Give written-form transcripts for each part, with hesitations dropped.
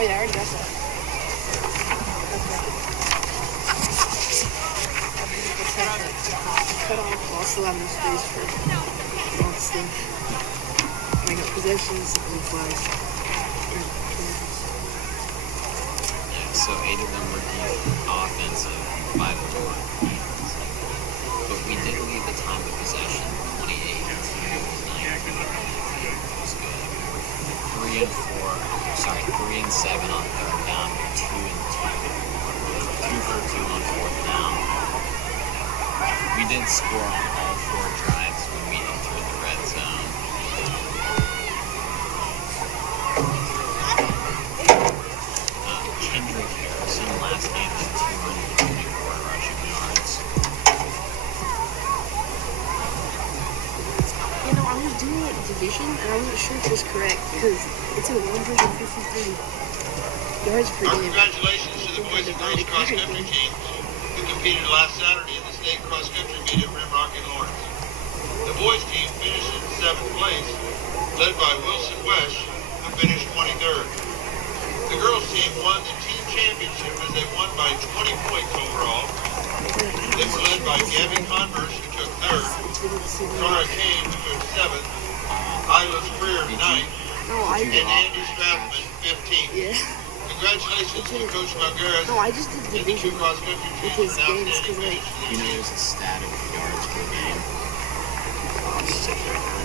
Oh yeah, I already got that. Cut off. I'll still have no space for all the stuff. I got possessions and flags. Yeah, so 8 of them were offensive, 5 of them were defensive. But we did leave the time of possession 28 to 19. Was good. 3 and 7 on third down, 2 and 2. 2 for 2 on fourth down. We did score on all 4 drives when we entered the red zone. Kendrick Harrison last game had 224 rushing yards. You know, I was doing a division and I wasn't sure if it was correct because it's a 153 yards per game. Congratulations to the boys and girls cross country teams who competed last Saturday in the state cross country meet at Rimrock and Lawrence. The boys team finished in 7th place, led by Wilson Wesh, who finished 23rd. The girls team won the team championship as they won by 20 points overall. They were led by Gabby Converse, who took 3rd, Tara Kane, who took 7th, Isla Freer, 9th, and Andy Strathman, 15th. Yeah. Congratulations to Coach Marguerite. No, I just did the division with his games because, like, You know there's a stat of yards per game.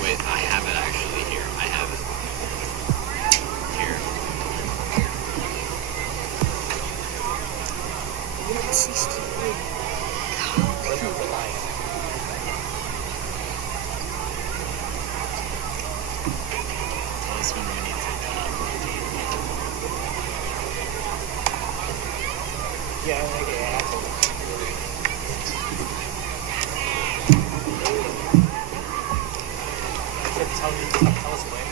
Wait, I have it actually here. I have it. Here. 163. Tell us when we need to cut. Yeah, I think it happened. Tell us when.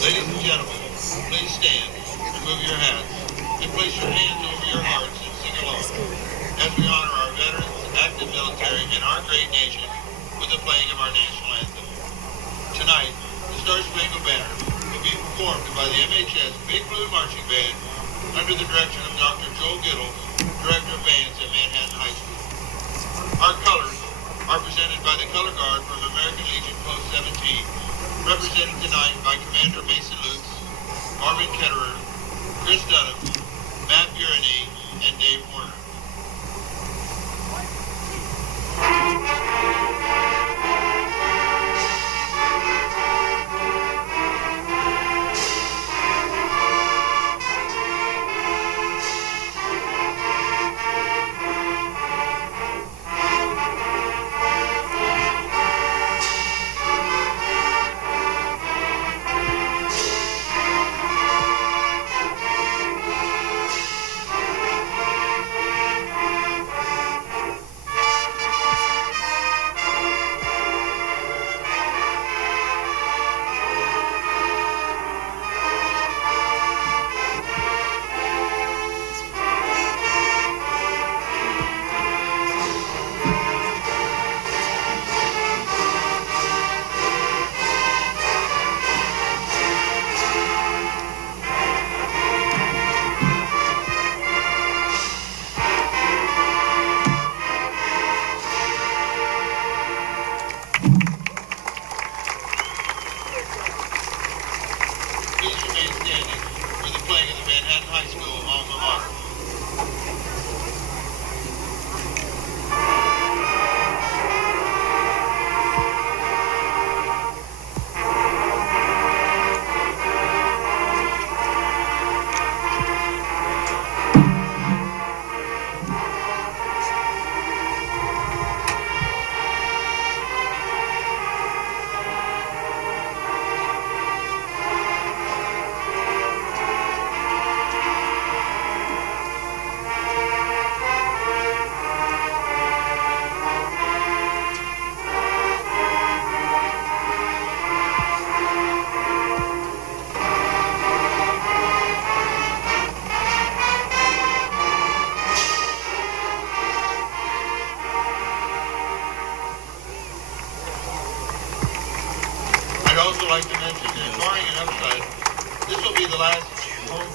Ladies and gentlemen, please stand, remove your hats, and place your hands over your hearts and sing along as we honor our veterans, active military, and our great nation with the playing of our national anthem. Tonight, the Star Spangled Banner will be performed by the MHS Big Blue Marching Band under the direction of Dr. Joel Giddle, Director of Bands at Manhattan High School. Our colors are presented by the Color Guard from American Legion Post 17, represented tonight by Commander Mason Lutz, Marvin Ketterer, Chris Dunham, Matt Burany, and Dave Warner.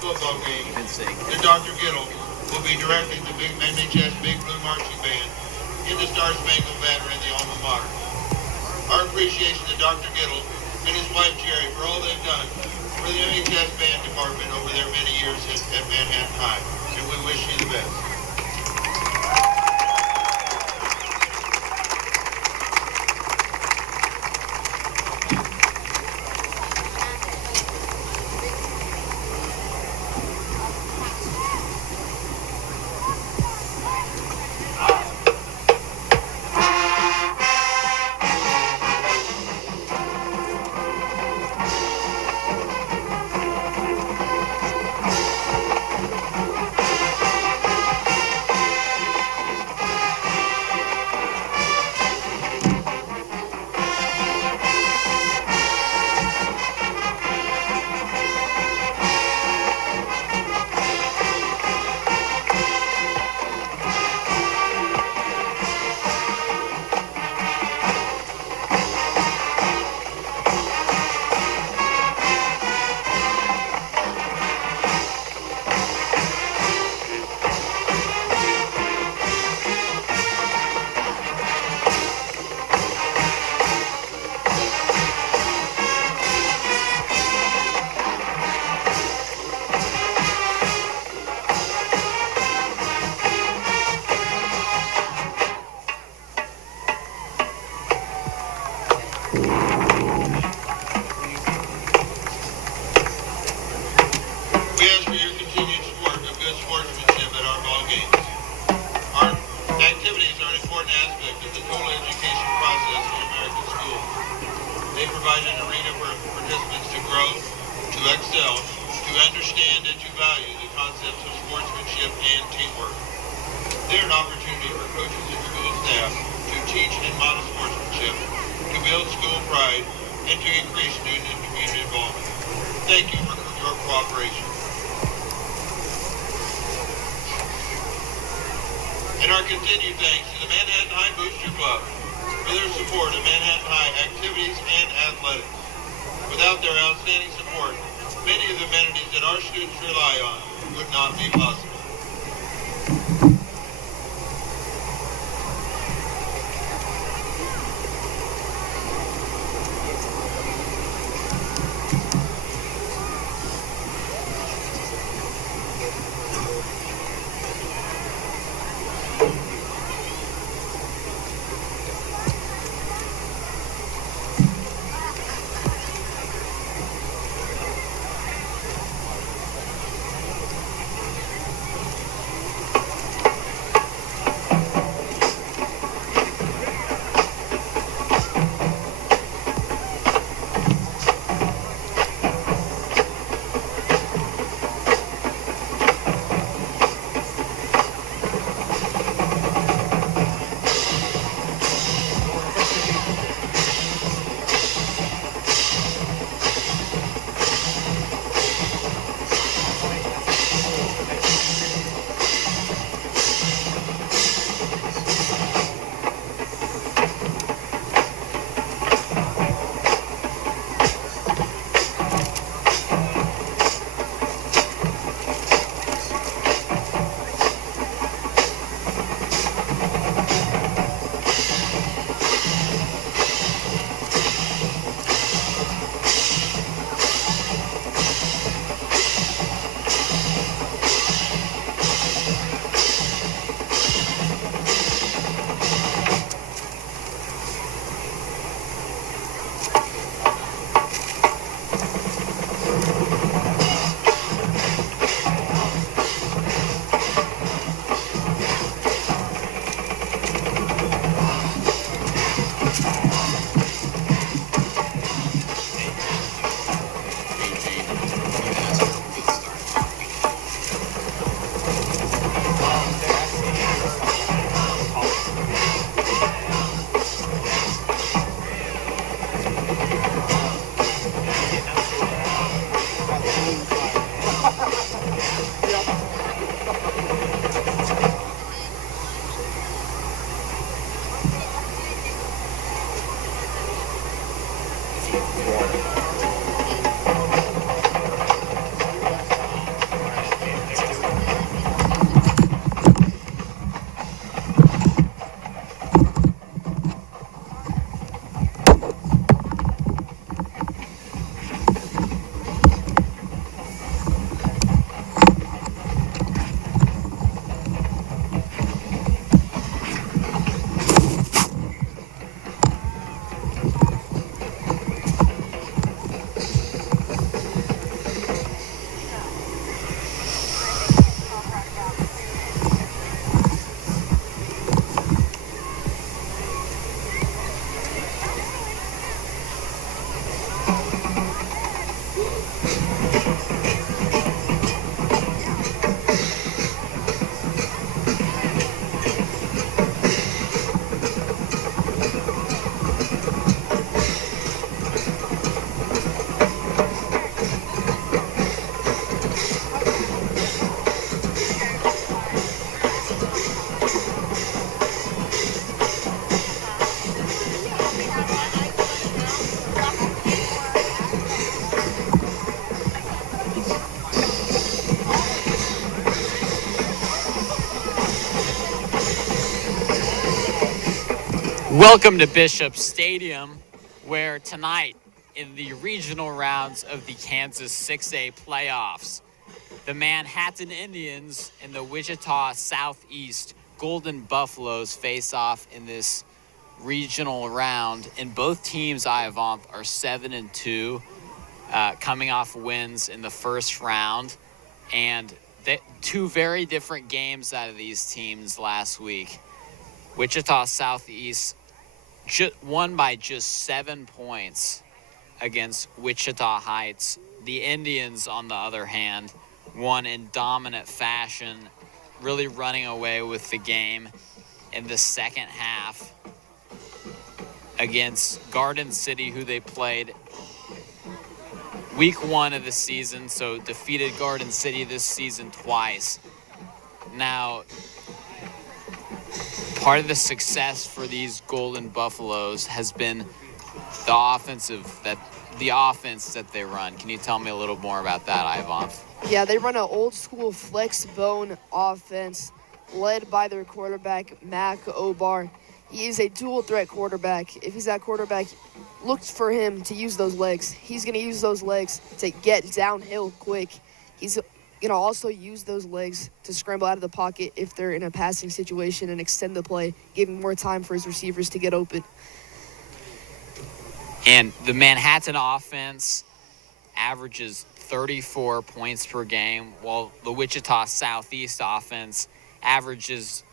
football game, Even sick. that Dr. Gittle will be directing the big MHS Big Blue Marching Band in the Star Spangled Banner in the alma mater. Our appreciation to Dr. Gittle and his wife Jerry for all they've done for the MHS Band Department over their many years at Manhattan High, and we wish you the best. We ask for your continued support of good sportsmanship at our ball games. Our activities are an important aspect of the total education process in American schools. They provide an arena for participants to grow, to excel, to understand and to value the concepts of sportsmanship and teamwork. They're an opportunity for coaches and school staff to teach and model sportsmanship, to build school pride, and to increase student and community involvement. Thank you for your cooperation. And our continued thanks to the Manhattan High Booster Club for their support of Manhattan High activities and athletics. Without their outstanding support, many of the amenities that our students rely on would not be possible. Welcome to Bishop Stadium, where tonight in the regional rounds of the Kansas 6A playoffs, the Manhattan Indians and the Wichita Southeast Golden Buffaloes face off in this regional round. And both teams, Ivan, are 7-2, coming off wins in the first round. And two very different games out of these teams last week. Wichita Southeast won by just 7 points against Wichita Heights. The Indians, on the other hand, won in dominant fashion, really running away with the game in the second half against Garden City, who they played week 1 of the season, so defeated Garden City this season twice. Now, part of the success for these Golden Buffaloes has been the offense that they run. Can you tell me a little more about that, Ivan? Yeah, they run an old-school flex bone offense led by their quarterback, Mac Obar. He is a dual-threat quarterback. If he's that quarterback, look for him to use those legs. He's going to use those legs to get downhill quick. He's going to also use those legs to scramble out of the pocket if they're in a passing situation and extend the play, giving more time for his receivers to get open. And the Manhattan offense averages 34 points per game, while the Wichita Southeast offense averages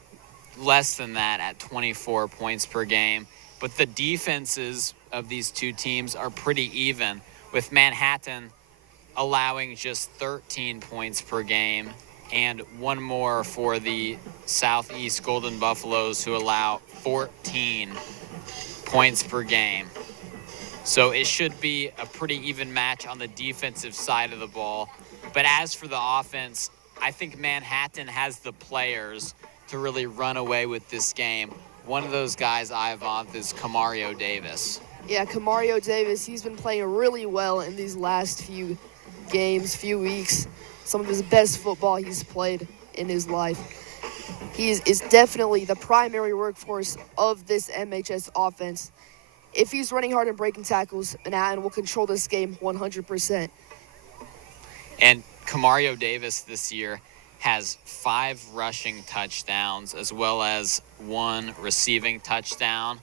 less than that at 24 points per game. But the defenses of these two teams are pretty even, with Manhattan allowing just 13 points per game and one more for the Southeast Golden Buffaloes, who allow 14 points per game. So it should be a pretty even match on the defensive side of the ball. But as for the offense, I think Manhattan has the players to really run away with this game. One of those guys, Ivan, is Kamario Davis. Yeah, Kamario Davis, he's been playing really well in these last few games, few weeks. Some of his best football he's played in his life. He is definitely the primary workforce of this MHS offense. If he's running hard and breaking tackles, Manhattan will control this game 100%. And Kamario Davis this year has 5 rushing touchdowns as well as 1 receiving touchdown.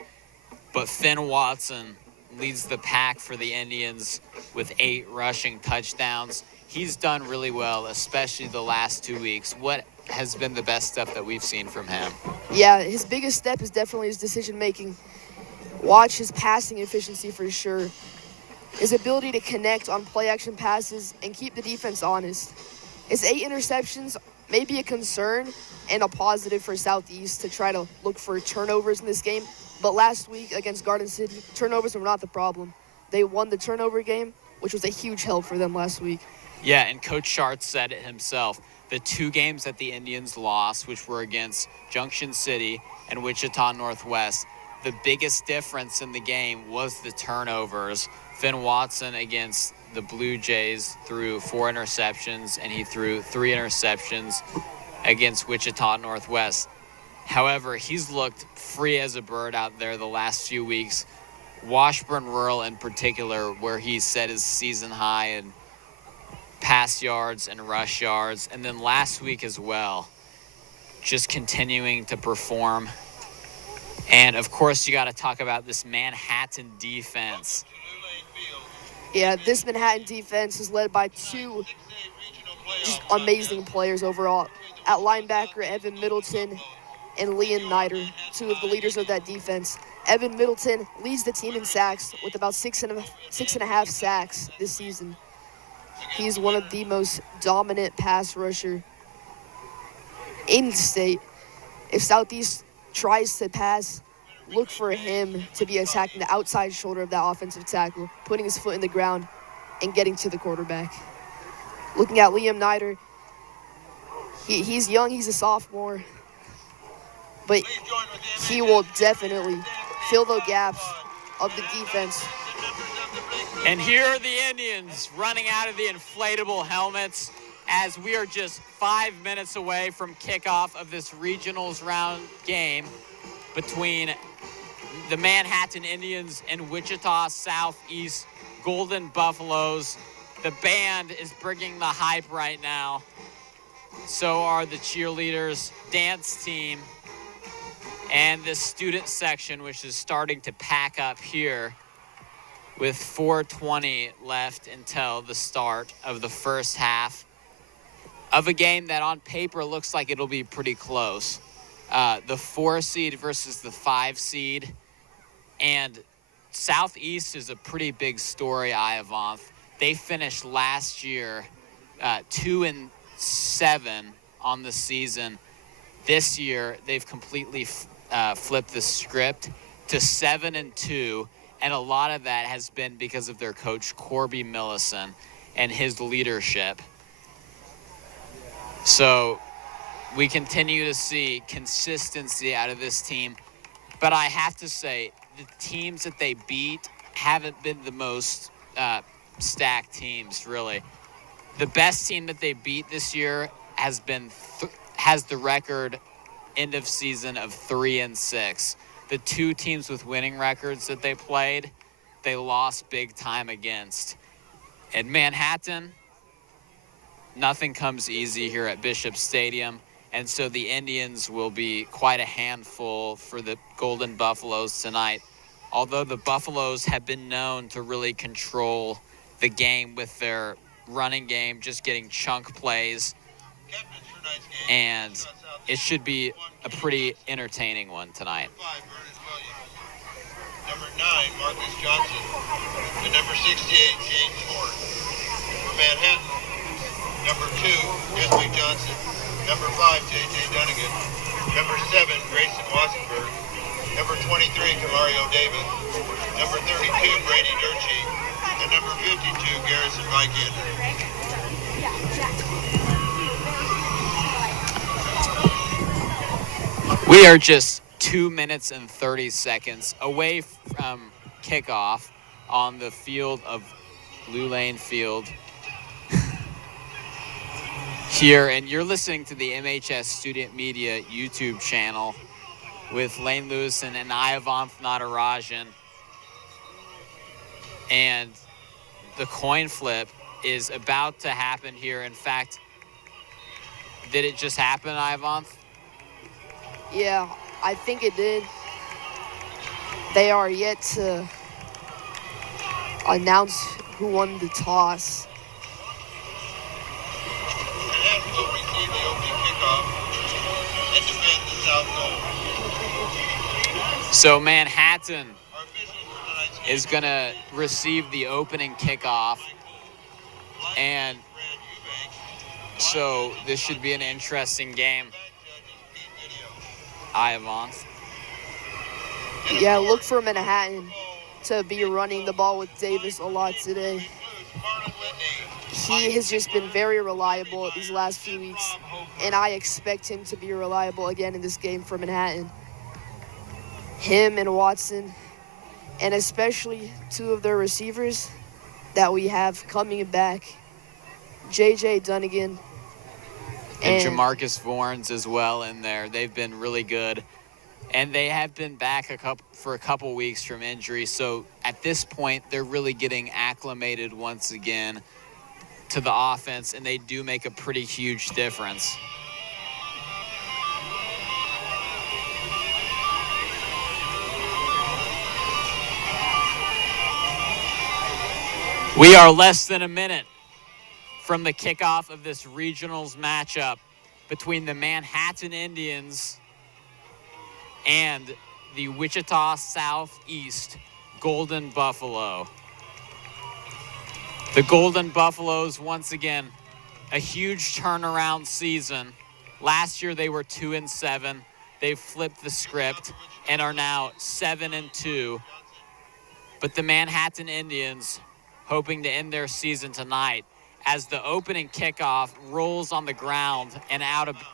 But Finn Watson leads the pack for the Indians with 8 rushing touchdowns. He's done really well, especially the last 2 weeks. What has been the best stuff that we've seen from him? Yeah, his biggest step is definitely his decision-making. Watch his passing efficiency for sure. His ability to connect on play-action passes and keep the defense honest. His 8 interceptions may be a concern and a positive for Southeast to try to look for turnovers in this game. But last week against Garden City, turnovers were not the problem. They won the turnover game, which was a huge help for them last week. Yeah, and Coach Schartz said it himself. The 2 games that the Indians lost, which were against Junction City and Wichita Northwest, the biggest difference in the game was the turnovers. Finn Watson against the Blue Jays threw 4 interceptions, and he threw 3 interceptions against Wichita Northwest. However, he's looked free as a bird out there the last few weeks. Washburn Rural in particular, where he set his season high in pass yards and rush yards. And then last week as well, just continuing to perform. And, of course, you got to talk about this Manhattan defense. Yeah, this Manhattan defense is led by 2 just amazing players overall. At linebacker, Evan Middleton and Liam Nider, 2 of the leaders of that defense. Evan Middleton leads the team in sacks with about 6.5 sacks this season. He's one of the most dominant pass rusher in the state. If Southeast tries to pass, look for him to be attacking the outside shoulder of that offensive tackle, putting his foot in the ground and getting to the quarterback. Looking at Liam Nider, he's young, he's a sophomore, but he will definitely fill the gaps of the defense. And here are the Indians running out of the inflatable helmets as we are just 5 minutes away from kickoff of this regionals round game between the Manhattan Indians and Wichita Southeast Golden Buffaloes. The band is bringing the hype right now. So are the cheerleaders, dance team, and the student section, which is starting to pack up here with 4:20 left until the start of the first half of a game that on paper looks like it'll be pretty close. The 4 seed versus the 5 seed. And Southeast is a pretty big story, Iovanth. They finished last year 2-7 on the season. This year, they've completely flipped the script to 7-2, and a lot of that has been because of their coach, Corby Millison, and his leadership. So we continue to see consistency out of this team. But I have to say, the teams that they beat haven't been the most stacked teams, really. The best team that they beat this year has the record end of season of 3-6. The 2 teams with winning records that they played, they lost big time against. And Manhattan, nothing comes easy here at Bishop Stadium. And so the Indians will be quite a handful for the Golden Buffaloes tonight. Although the Buffaloes have been known to really control the game with their running game, just getting chunk plays. And it should be a pretty entertaining one tonight. Number 9, Marcus Johnson. And number 68, James Ford. For Manhattan, number 2, Jeswick Johnson. Number 5, J.J. Dunnigan. Number 7, Grayson Wassenberg. Number 23, Camario Davis. Number 32, Brady Durchie. And number 52, Garrison Vikander. We are just 2 minutes and 30 seconds away from kickoff on the field of Blue Lane Field here, and you're listening to the MHS Student Media YouTube channel with Lane Lewison and Iovanth Natarajan. And the coin flip is about to happen here. In fact, did it just happen, Iovanth? Yeah, I think it did. They are yet to announce who won the toss. Manhattan will receive the opening kickoff and defend the south goal. So Manhattan Our officials for tonight's game is going to receive the opening kickoff, and so this should be an interesting game. Iovanth. Yeah, look for Manhattan to be running the ball with Davis a lot today. He has just been very reliable these last few weeks, and I expect him to be reliable again in this game for Manhattan. Him and Watson, and especially 2 of their receivers that we have coming back, J.J. Dunnigan and Jamarcus Vorns as well in there. They've been really good. And they have been back for a couple weeks from injury. So at this point, they're really getting acclimated once again to the offense, and they do make a pretty huge difference. We are less than a minute from the kickoff of this regionals matchup between the Manhattan Indians and the Wichita Southeast Golden Buffalo. The Golden Buffaloes, once again, a huge turnaround season. Last year they were 2-7. They've flipped the script and are now 7-2. But the Manhattan Indians hoping to end their season tonight as the opening kickoff rolls on the ground and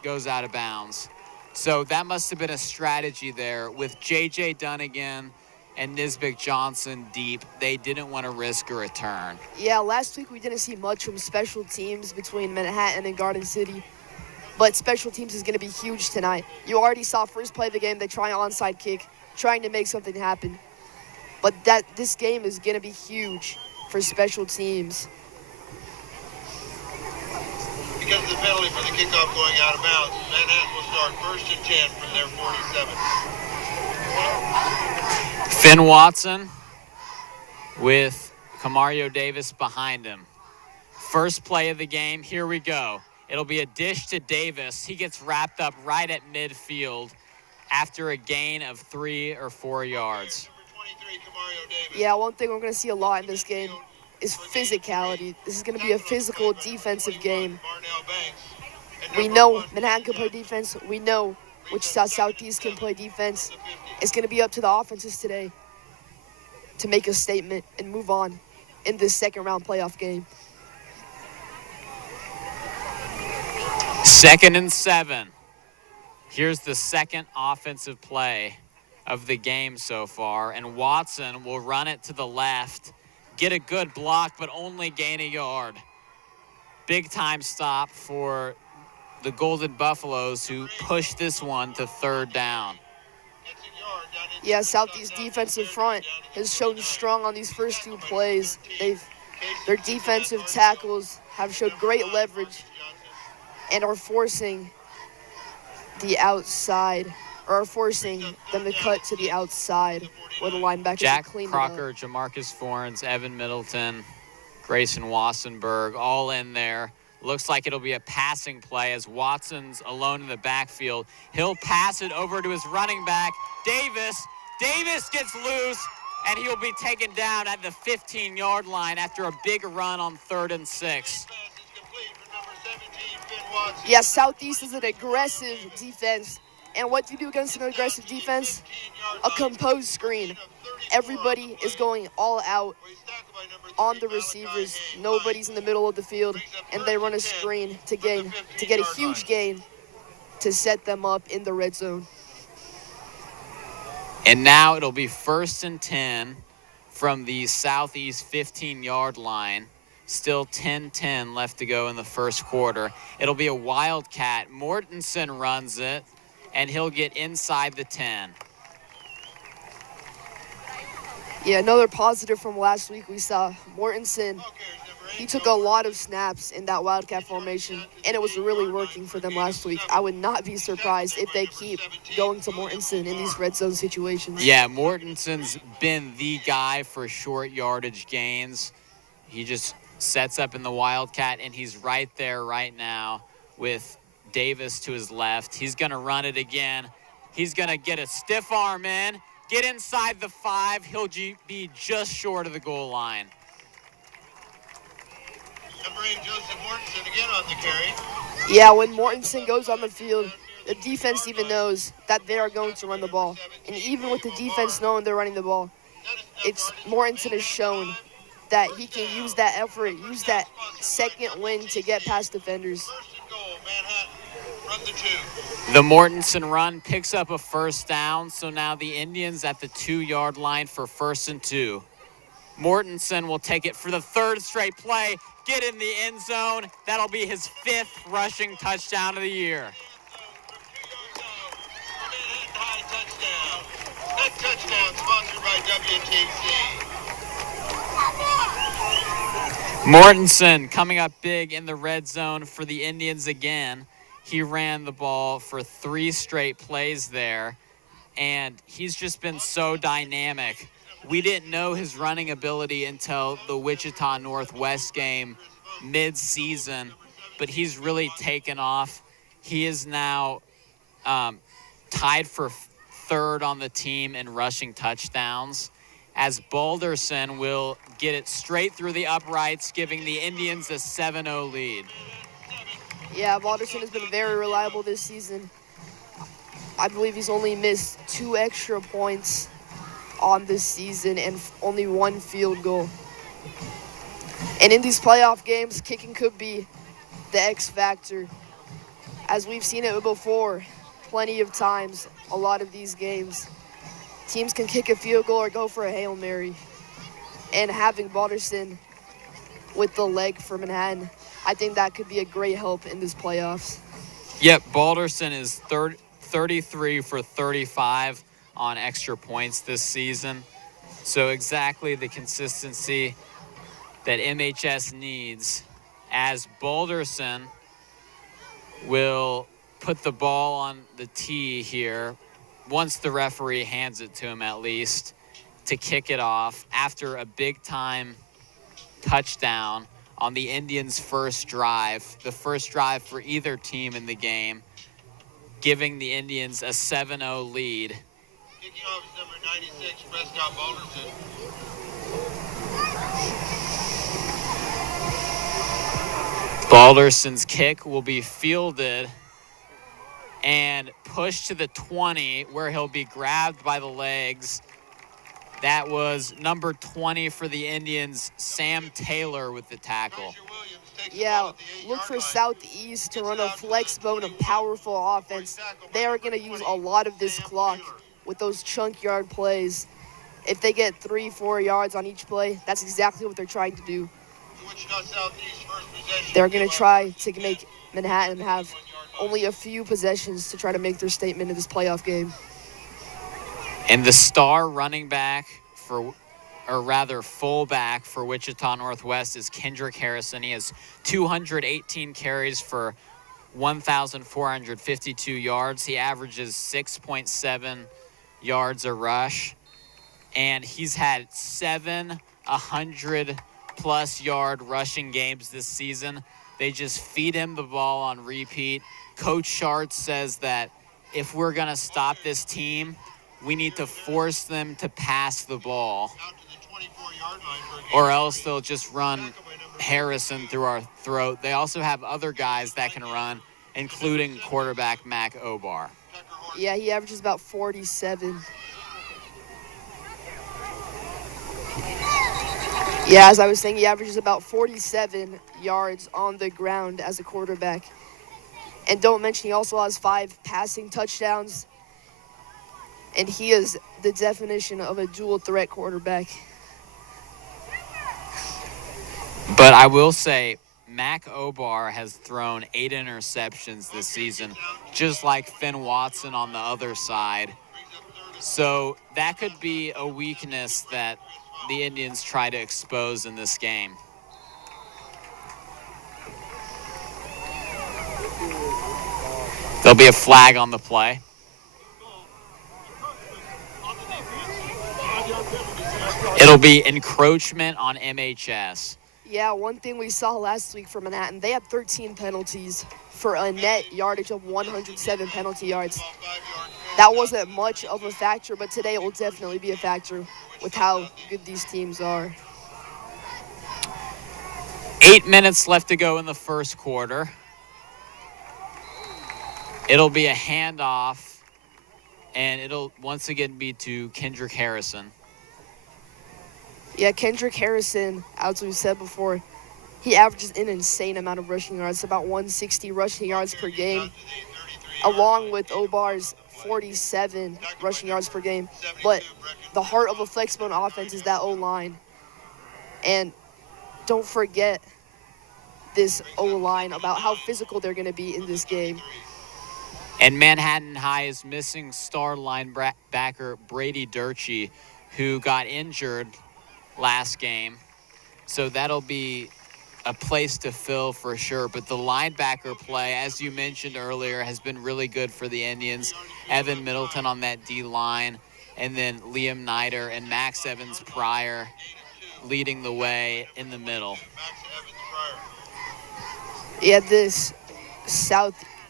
goes out of bounds. So that must have been a strategy there with J.J. Dunnigan and Nisbick Johnson deep. They didn't want to risk a return. Yeah, last week we didn't see much from special teams between Manhattan and Garden City. But special teams is going to be huge tonight. You already saw first play of the game, they try an onside kick, trying to make something happen. But this game is going to be huge for special teams. Because of the penalty for the kickoff going out of bounds, Manhattan will start 1st and 10 from their 47. Finn Watson with Camario Davis behind him. First play of the game, here we go. It'll be a dish to Davis. He gets wrapped up right at midfield after a gain of 3 or 4 yards. Yeah, one thing we're going to see a lot in this game is physicality. This is going to be a physical defensive game. We know Manhattan can play defense. We know Wichita Southeast can play defense. It's going to be up to the offenses today to make a statement and move on in this second-round playoff game. 2nd and 7. Here's the second offensive play of the game so far, and Watson will run it to the left, get a good block, but only gain a yard. Big time stop for the Golden Buffaloes, who push this one to 3rd down. Yeah, Southeast defensive front has shown strong on these first 2 plays. Their defensive tackles have showed great leverage and are forcing the outside, or are forcing them to cut to the outside where the linebackers Jack are cleaning Crocker, up. Jamarcus Forens, Evan Middleton, Grayson Wassenberg, all in there. Looks like it'll be a passing play as Watson's alone in the backfield. He'll pass it over to his running back, Davis. Davis gets loose, and he'll be taken down at the 15-yard line after a big run on 3rd and 6. Yeah, Southeast is an aggressive defense. And what do you do against an aggressive defense? A composed screen. Everybody is going all out on the receivers. Nobody's in the middle of the field, and they run a screen to get a huge gain to set them up in the red zone. And now it'll be 1st and 10 from the Southeast 15-yard line. Still 10-10 left to go in the first quarter. It'll be a wildcat. Mortensen runs it, and he'll get inside the 10. Yeah, another positive from last week we saw Mortensen. He took a lot of snaps in that wildcat formation, and it was really working for them last week. I would not be surprised if they keep going to Mortensen in these red zone situations. Yeah, Mortensen's been the guy for short yardage gains. He just sets up in the wildcat, and he's right there right now with Davis to his left. He's going to run it again. He's going to get a stiff arm in, get inside the 5. He'll be just short of the goal line. Number 8, Joseph Mortensen again on the carry. Yeah, when Mortensen goes on the field, the defense even knows that they are going to run the ball. And even with the defense knowing they're running the ball, Mortensen has shown that he can use that effort, use that second wind to get past defenders. 1st and goal, Manhattan. Run the 2. The Mortensen run picks up a 1st down, so now the Indians at the 2-yard line for 1st and 2. Mortensen will take it for the 3rd straight play, get in the end zone. That'll be his 5th rushing touchdown of the year. Manhattan High touchdown. That touchdown sponsored by WTC. Mortensen coming up big in the red zone for the Indians again. He ran the ball for 3 straight plays there, and he's just been so dynamic. We didn't know his running ability until the Wichita Northwest game mid-season, but he's really taken off. He is now tied for 3rd on the team in rushing touchdowns, as Balderson will get it straight through the uprights, giving the Indians a 7-0 lead. Yeah, Balderson has been very reliable this season. I believe he's only missed 2 extra points on this season and only 1 field goal. And in these playoff games, kicking could be the X factor. As we've seen it before, plenty of times, a lot of these games, teams can kick a field goal or go for a Hail Mary. And having Balderson with the leg for Manhattan, I think that could be a great help in these playoffs. Yep, Balderson is 33 for 35 on extra points this season. So exactly the consistency that MHS needs, as Balderson will put the ball on the tee here, once the referee hands it to him at least, to kick it off after a big-time touchdown on the Indians' first drive, the first drive for either team in the game, giving the Indians a 7-0 lead. Kicking off is number 96, Prescott Balderson. Balderson's kick will be fielded and pushed to the 20, where he'll be grabbed by the legs. That was number 20 for the Indians, Sam Taylor, with the tackle. Yeah, look for Southeast to run a flex bone, a powerful offense. They are going to use a lot of this clock with those chunk yard plays. If they get 3-4 yards on each play, that's exactly what they're trying to do. They're going to try to make Manhattan have only a few possessions to try to make their statement in this playoff game. And the star running back fullback for Wichita Northwest is Kendrick Harrison. He has 218 carries for 1,452 yards. He averages 6.7 yards a rush. And he's had 7 100-plus yard rushing games this season. They just feed him the ball on repeat. Coach Schartz says that if we're going to stop this team, we need to force them to pass the ball, or else they'll just run Harrison through our throat. They also have other guys that can run, including quarterback Mac Obar. Yeah, he averages about 47. Yeah, as I was saying, he averages about 47 yards on the ground as a quarterback. And don't mention, he also has 5 passing touchdowns. And he is the definition of a dual threat quarterback. But I will say, Mac Obar has thrown 8 interceptions this season, just like Finn Watson on the other side. So that could be a weakness that the Indians try to expose in this game. There'll be a flag on the play. It'll be encroachment on MHS. Yeah, one thing we saw last week for Manhattan, they had 13 penalties for a net yardage of 107 penalty yards. That wasn't much of a factor, but today it will definitely be a factor with how good these teams are. 8 minutes left to go in the first quarter. It'll be a handoff, and it'll once again be to Kendrick Harrison. Yeah, Kendrick Harrison, as we said before, he averages an insane amount of rushing yards, about 160 rushing yards per game, along with Obar's 47 rushing yards per game. But the heart of a flexbone offense is that O-line. And don't forget this O-line, about how physical they're going to be in this game. And Manhattan High is missing star linebacker Brady Durchie, who got injured last game. So that'll be a place to fill for sure. But the linebacker play, as you mentioned earlier, has been really good for the Indians. Evan Middleton on that D-line, and then Liam Nider and Max Evans Pryor leading the way in the middle. Yeah,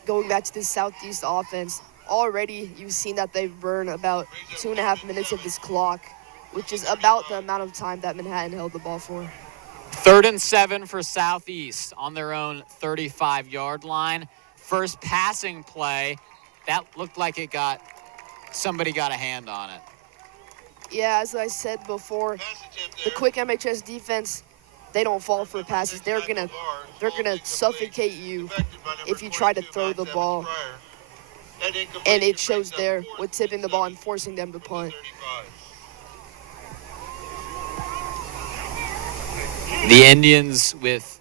going back to this Southeast offense, already you've seen that they've burned about 2.5 minutes of this clock, which is about the amount of time that Manhattan held the ball for. 3rd and 7 for Southeast on their own 35-yard line. First passing play, that looked like somebody got a hand on it. Yeah, as I said before, the quick MHS defense, they don't fall for passes. They're gonna suffocate you if you try to throw the ball. And it shows there with tipping the ball and forcing them to punt. The Indians with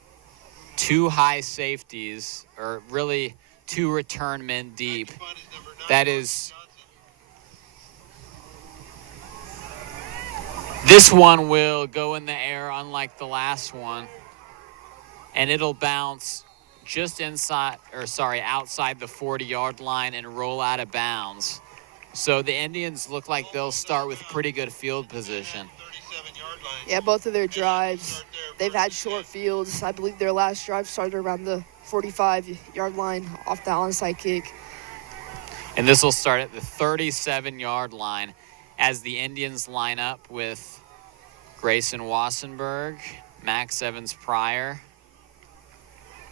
2 high safeties, or really 2 return men deep. That is, this one will go in the air unlike the last one, and it'll bounce just outside the 40-yard line and roll out of bounds. So the Indians look like they'll start with pretty good field position. Yeah, both of their drives, they've had short fields. I believe their last drive started around the 45-yard line off the onside kick. And this will start at the 37-yard line as the Indians line up with Grayson Wassenberg, Max Evans-Pryor,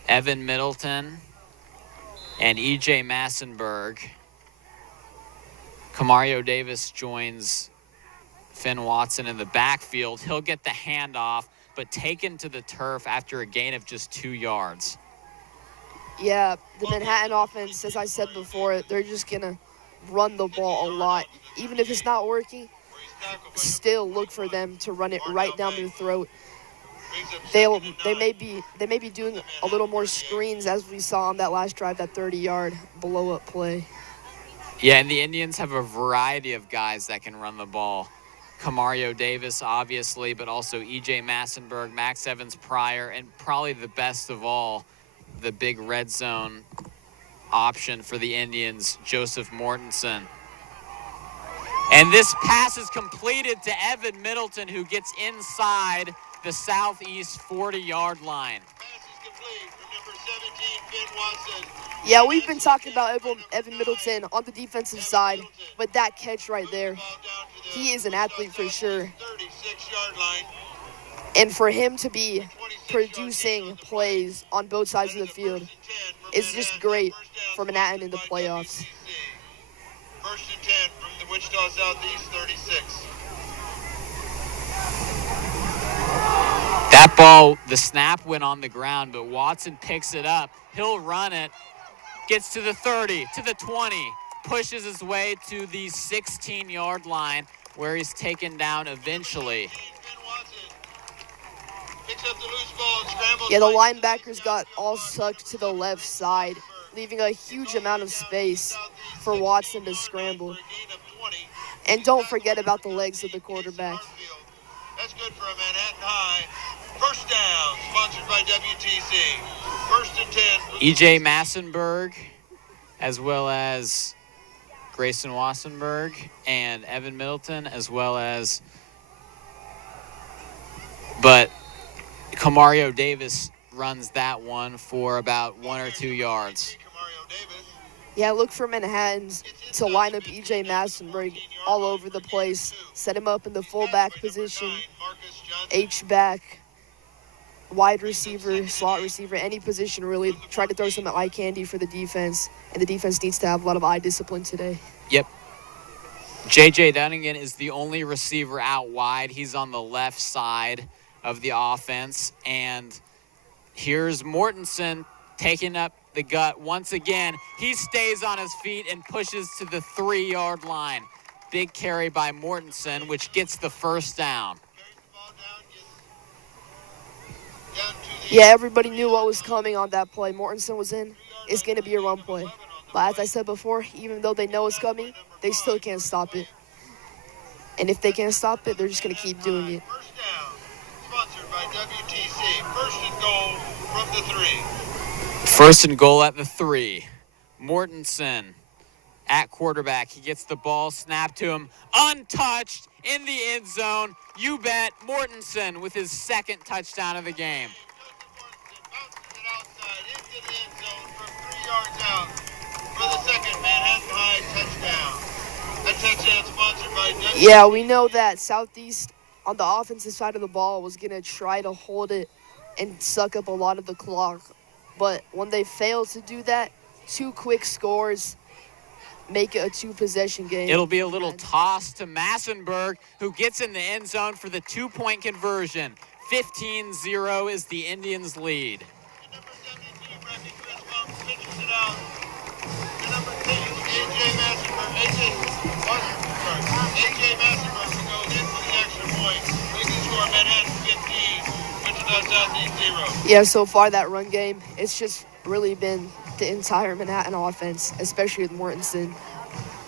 Evan Middleton, and E.J. Massenberg. Kamario Davis joins Finn Watson in the backfield. He'll get the handoff, but taken to the turf after a gain of just 2 yards. Yeah, the Manhattan offense, as I said before, they're just going to run the ball a lot. Even if it's not working, still look for them to run it right down their throat. They may be doing a little more screens, as we saw on that last drive, that 30-yard blow-up play. Yeah, and the Indians have a variety of guys that can run the ball. Kamario Davis, obviously, but also E.J. Massenberg, Max Evans-Pryor, and probably the best of all, the big red zone option for the Indians, Joseph Mortensen. And this pass is completed to Evan Middleton, who gets inside the southeast 40-yard line. Yeah, we've been talking about Evan Middleton on the defensive side, but that catch right there, he is an athlete for sure. And for him to be producing plays on both sides of the field is just great for Manhattan in the playoffs. First and 10 from the Wichita Southeast 36. That ball, the snap went on the ground, but Watson picks it up. He'll run it, gets to the 30, to the 20, pushes his way to the 16-yard line where he's taken down eventually. Yeah, the linebackers got all sucked to the left side, leaving a huge amount of space for Watson to scramble. And don't forget about the legs of the quarterback. That's good for a Manhattan High. First down, sponsored by WTC. First and 10. E.J. Massenberg, as well as Grayson Wassenberg and Evan Middleton, as well as, but Kamario Davis runs that one for about 1 or 2 yards. Yeah, look for Manhattans to line up E.J. Massenberg all over the place, set him up in the fullback position, H-back, wide receiver, slot receiver, any position really. Try to throw some eye candy for the defense, and the defense needs to have a lot of eye discipline today. Yep. J.J. Dunnigan is the only receiver out wide. He's on the left side of the offense, and here's Mortensen taking up the gut once again. He stays on his feet and pushes to the 3-yard line. Big carry by Mortensen, which gets the first down. Yeah, everybody knew what was coming on that play. Mortensen was in. It's going to be a run play. But as I said before, even though they know it's coming, they still can't stop it. And if they can't stop it, they're just going to keep doing it. First down, sponsored by WTC. First and goal from the 3. First and goal at the 3. Mortensen at quarterback. He gets the ball snapped to him, untouched in the end zone. You bet, Mortensen with his second touchdown of the game. Bounces it outside into the end zone from 3 yards out for the second Manhattan High touchdown. That touchdown sponsored by WTC. Yeah, we know that Southeast on the offensive side of the ball was going to try to hold it and suck up a lot of the clock. But when they fail to do that, 2 quick scores make it a 2-possession game. It'll be a little toss to Massenberg, who gets in the end zone for the 2-point conversion. 15-0 is the Indians' lead. Number 72, Bradley Chris Bump pitches it out. The number 10, A.J. Massenberg to go in for the extra point. Making score Manhattan 15, Wichita Southeast 0. Yeah, so far that run game, it's just really been the entire Manhattan offense, especially with Mortensen.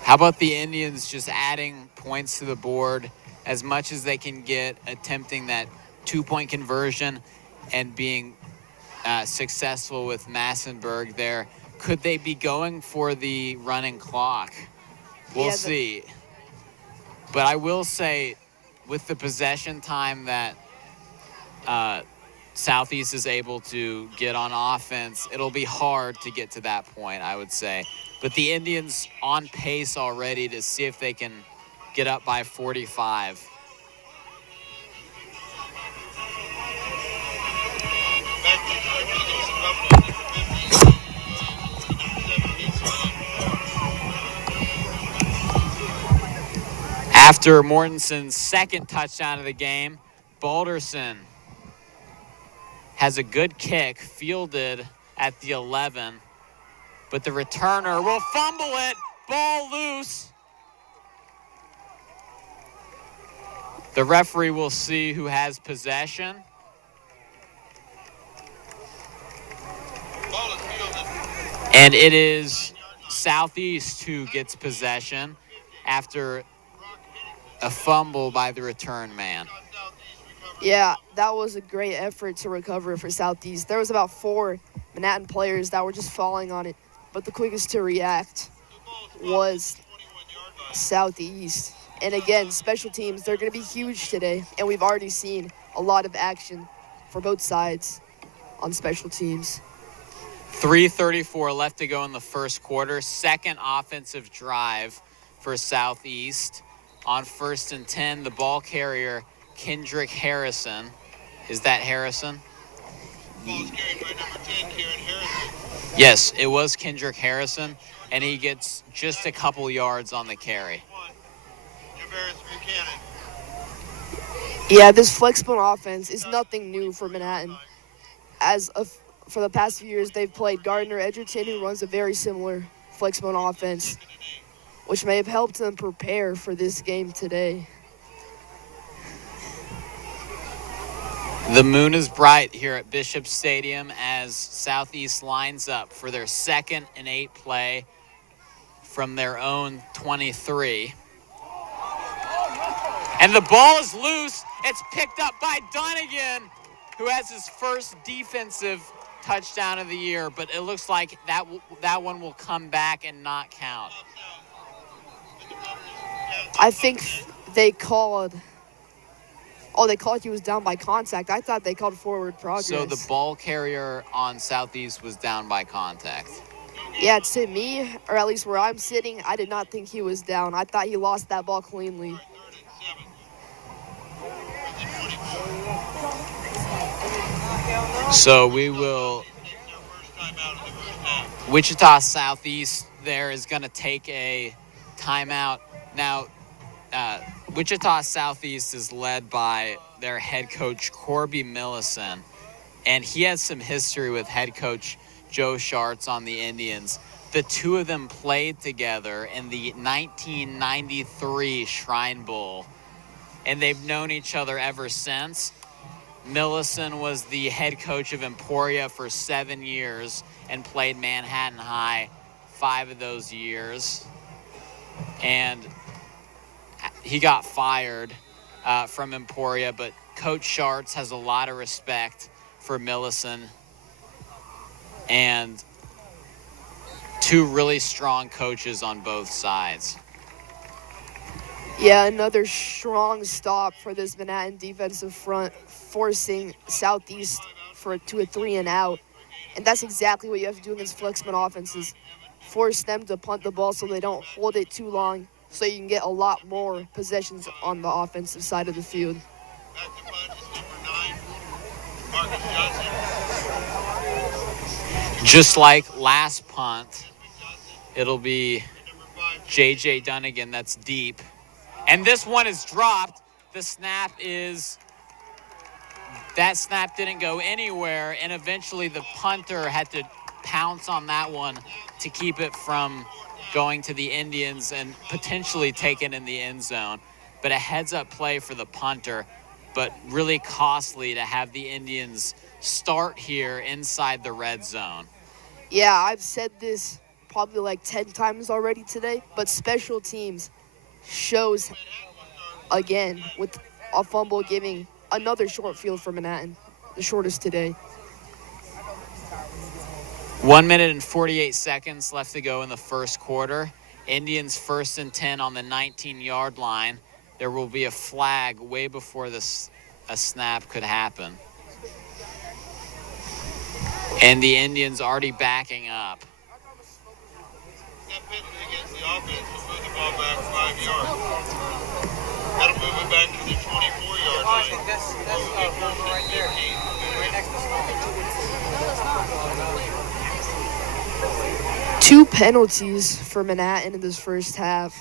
How about the Indians just adding points to the board as much as they can get, attempting that 2-point conversion and being successful with Massenberg there? Could they be going for the running clock? We'll see. But I will say, with the possession time that Southeast is able to get on offense, it'll be hard to get to that point, I would say. But the Indians on pace already to see if they can get up by 45. After Mortensen's second touchdown of the game, Balderson has a good kick fielded at the 11, but the returner will fumble it, ball loose. The referee will see who has possession. And it is Southeast who gets possession after a fumble by the return man. Yeah, that was a great effort to recover for Southeast. There was about 4 Manhattan players that were just falling on it, but the quickest to react was Southeast. And again, special teams, they're going to be huge today, and we've already seen a lot of action for both sides on special teams. 3:34 left to go in the first quarter. Second offensive drive for Southeast. On 1st and 10, the ball carrier, Kendrick Harrison. Is that Harrison? Yes, it was Kendrick Harrison, and he gets just a couple yards on the carry. Yeah, this flexible offense is nothing new for Manhattan. For the past few years, they've played Gardner Edgerton, who runs a very similar flexible offense, which may have helped them prepare for this game today. The moon is bright here at Bishop Stadium as Southeast lines up for their 2nd and 8 play from their own 23. And the ball is loose. It's picked up by Dunnigan, who has his first defensive touchdown of the year, but it looks like that one will come back and not count. I think they called he was down by contact. I thought they called forward progress. So the ball carrier on Southeast was down by contact. Yeah, to me, or at least where I'm sitting, I did not think he was down. I thought he lost that ball cleanly. So we will, Wichita Southeast there is going to take a timeout. Now, Wichita Southeast is led by their head coach, Corby Millison, and he has some history with head coach Joe Schartz on the Indians. The two of them played together in the 1993 Shrine Bowl, and they've known each other ever since. Millison was the head coach of Emporia for 7 years and played Manhattan High 5 of those years. And he got fired from Emporia, but Coach Schartz has a lot of respect for Millison. And two really strong coaches on both sides. Yeah, another strong stop for this Manhattan defensive front, forcing Southeast to a 3 and out. And that's exactly what you have to do against flexible offenses. Force them to punt the ball so they don't hold it too long, so you can get a lot more possessions on the offensive side of the field. Just like last punt, it'll be J.J. Dunnigan that's deep. And this one is dropped. The snap that snap didn't go anywhere, and eventually the punter had to pounce on that one to keep it from going to the Indians and potentially taken in the end zone. But a heads-up play for the punter, but really costly to have the Indians start here inside the red zone. Yeah, I've said this probably like 10 times already today, but special teams shows again with a fumble giving another short field for Manhattan, the shortest today. 1 minute and 48 seconds left to go in the first quarter. Indians 1st and 10 on the 19-yard line. There will be a flag way before a snap could happen. And the Indians already backing up. That pitch against the offense will move the ball back 5 yards. That'll move it back to the 24-yard line. That's right there. Right next to the 2 penalties for Manhattan in this first half.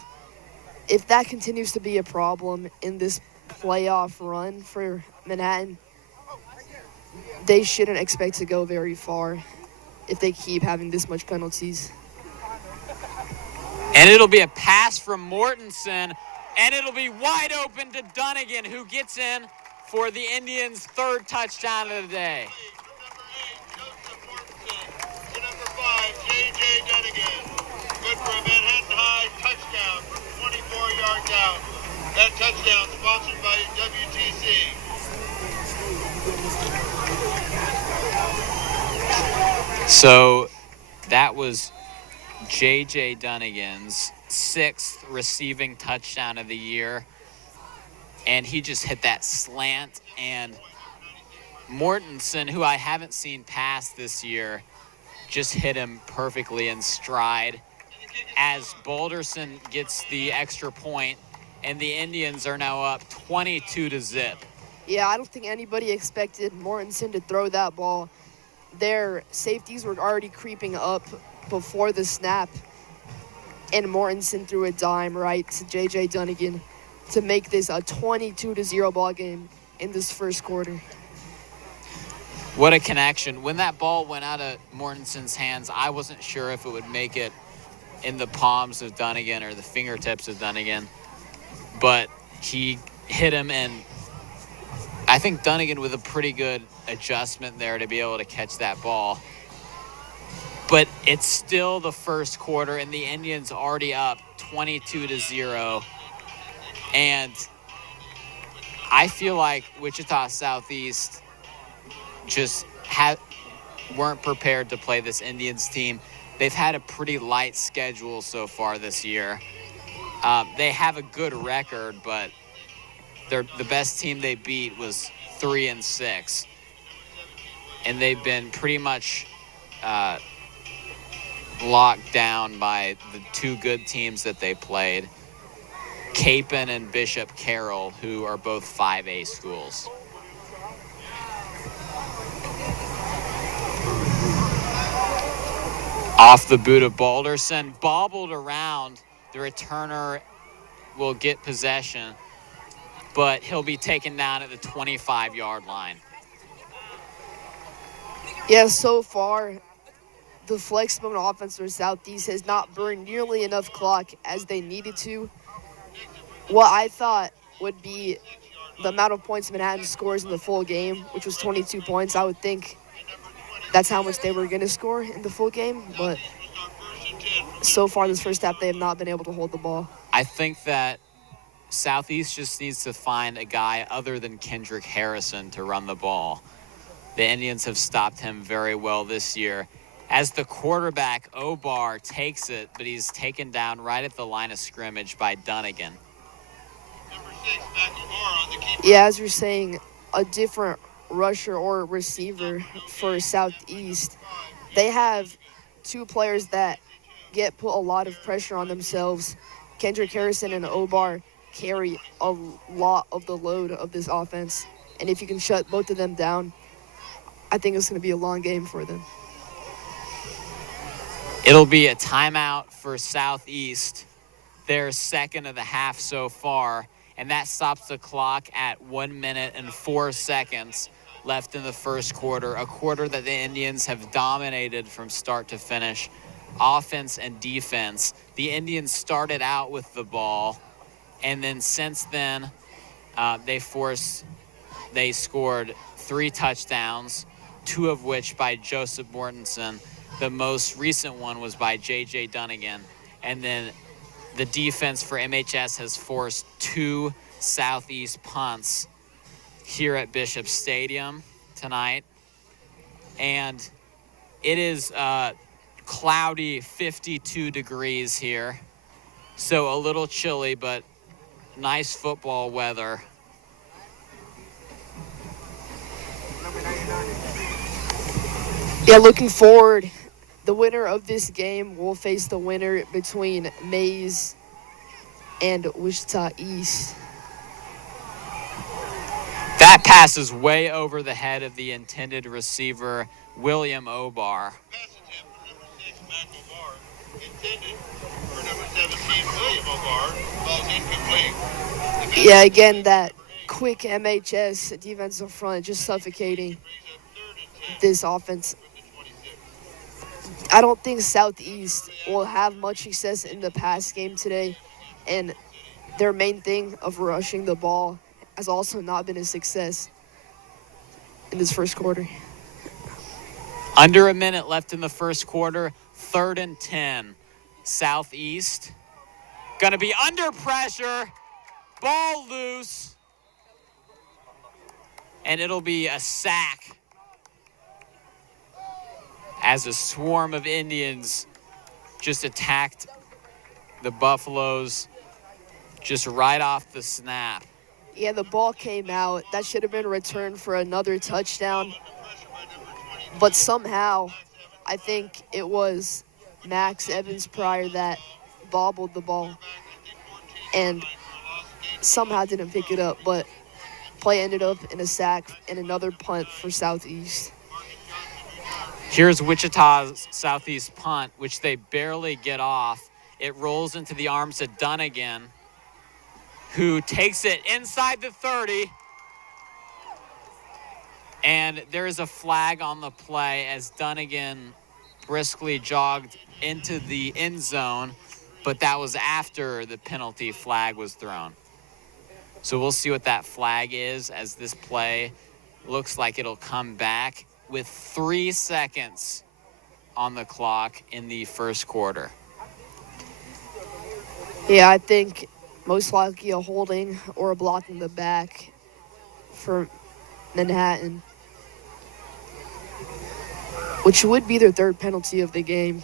If that continues to be a problem in this playoff run for Manhattan, they shouldn't expect to go very far if they keep having this much penalties. And it'll be a pass from Mortensen, and it'll be wide open to Dunnigan, who gets in for the Indians' 3rd touchdown of the day. To number 5, J.J. Dunnigan. Good for a Manhattan High touchdown from 24 yards out. That touchdown sponsored by WTC. So that was J.J. Dunnigan's 6th receiving touchdown of the year. And he just hit that slant. And Mortensen, who I haven't seen pass this year, just hit him perfectly in stride as Boulderson gets the extra point, and the Indians are now up 22-0. Yeah, I don't think anybody expected Mortensen to throw that ball. Their safeties were already creeping up before the snap, and Mortensen threw a dime right to J.J. Dunnigan to make this a 22-0 ball game in this first quarter. What a connection. When that ball went out of Mortensen's hands, I wasn't sure if it would make it in the palms of Dunnigan or the fingertips of Dunnigan, but he hit him, and I think Dunnigan with a pretty good adjustment there to be able to catch that ball. But it's still the first quarter, and the Indians already up 22-0. And I feel like Wichita Southeast just weren't prepared to play this Indians team. They've had a pretty light schedule so far this year. They have a good record, but the best team they beat was 3-6. And they've been pretty much locked down by the 2 good teams that they played, Capon and Bishop Carroll, who are both 5A schools. Off the boot of Boulderson, bobbled around. The returner will get possession, but he'll be taken down at the 25-yard line. Yeah, so far, the flex mode offense for Southeast has not burned nearly enough clock as they needed to. What I thought would be the amount of points Manhattan scores in the full game, which was 22 points, I would think that's how much they were going to score in the full game. But so far this first half, they have not been able to hold the ball. I think that Southeast just needs to find a guy other than Kendrick Harrison to run the ball. The Indians have stopped him very well this year. As the quarterback, Obar, takes it, but he's taken down right at the line of scrimmage by Dunnigan. Yeah, as you're saying, a different rusher or receiver for Southeast. They have 2 players that put a lot of pressure on themselves. Kendrick Harrison and Obar carry a lot of the load of this offense. And if you can shut both of them down, I think it's going to be a long game for them. It'll be a timeout for Southeast, their 2nd of the half so far, and that stops the clock at 1 minute and 4 seconds left in the first quarter, a quarter that the Indians have dominated from start to finish, offense and defense. The Indians started out with the ball, and then since then, they scored 3 touchdowns, 2 of which by Joseph Mortensen. The most recent one was by J.J. Dunnigan. And then the defense for MHS has forced 2 Southeast punts here at Bishop Stadium tonight. And it is cloudy, 52 degrees here. So a little chilly, but nice football weather. Yeah, looking forward. The winner of this game will face the winner between Mays and Wichita East. That pass is way over the head of the intended receiver, William Obar. Pass attempt for number 6, Mac Obar. Intended for number 17, William Obar. Ball's incomplete. Yeah, again, that quick MHS defensive front just suffocating this offense. I don't think Southeast will have much success in the pass game today, and their main thing of rushing the ball has also not been a success in this first quarter. Under a minute left in the first quarter, 3rd and 10. Southeast gonna be under pressure, ball loose, and it'll be a sack as a swarm of Indians just attacked the Buffaloes just right off the snap. Yeah, the ball came out. That should have been returned for another touchdown. But somehow, I think it was Max Evans Pryor that bobbled the ball and somehow didn't pick it up. But play ended up in a sack and another punt for Southeast. Here's Wichita's Southeast punt, which they barely get off. It rolls into the arms of Dunnigan, who takes it inside the 30. And there is a flag on the play as Dunnigan briskly jogged into the end zone, but that was after the penalty flag was thrown. So we'll see what that flag is as this play looks like it'll come back with 3 seconds on the clock in the first quarter. Yeah, I think most likely a holding or a block in the back for Manhattan, which would be their 3rd penalty of the game.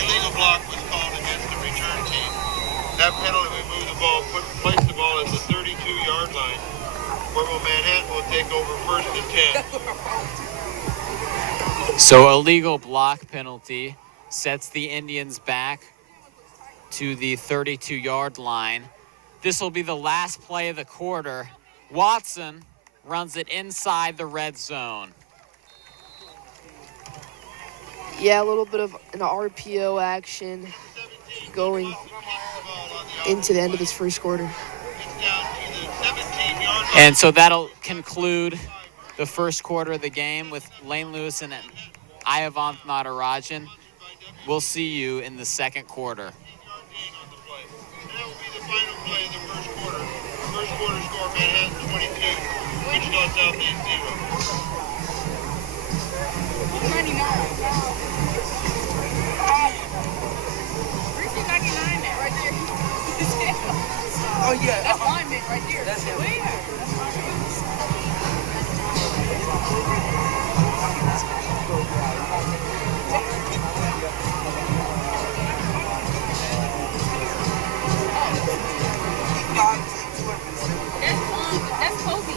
Illegal block was called against the return team. That penalty will move the ball, place the ball at the 32-yard line, where Manhattan will take over 1st and 10. So a legal block penalty sets the Indians back to the 32-yard line. This will be the last play of the quarter. Watson runs it inside the red zone. Yeah, a little bit of an RPO action going into the end of this first quarter. And so that'll conclude the first quarter of the game with Lane Lewis and Ayavanth Natarajan. We'll see you in the second quarter. That will be the final play of the first quarter. First quarter score, Manhattan 22, Wichita Southeast 0. 99. 399 there, right there. Oh yeah. That's lineman right there. That's him. That's Kobe.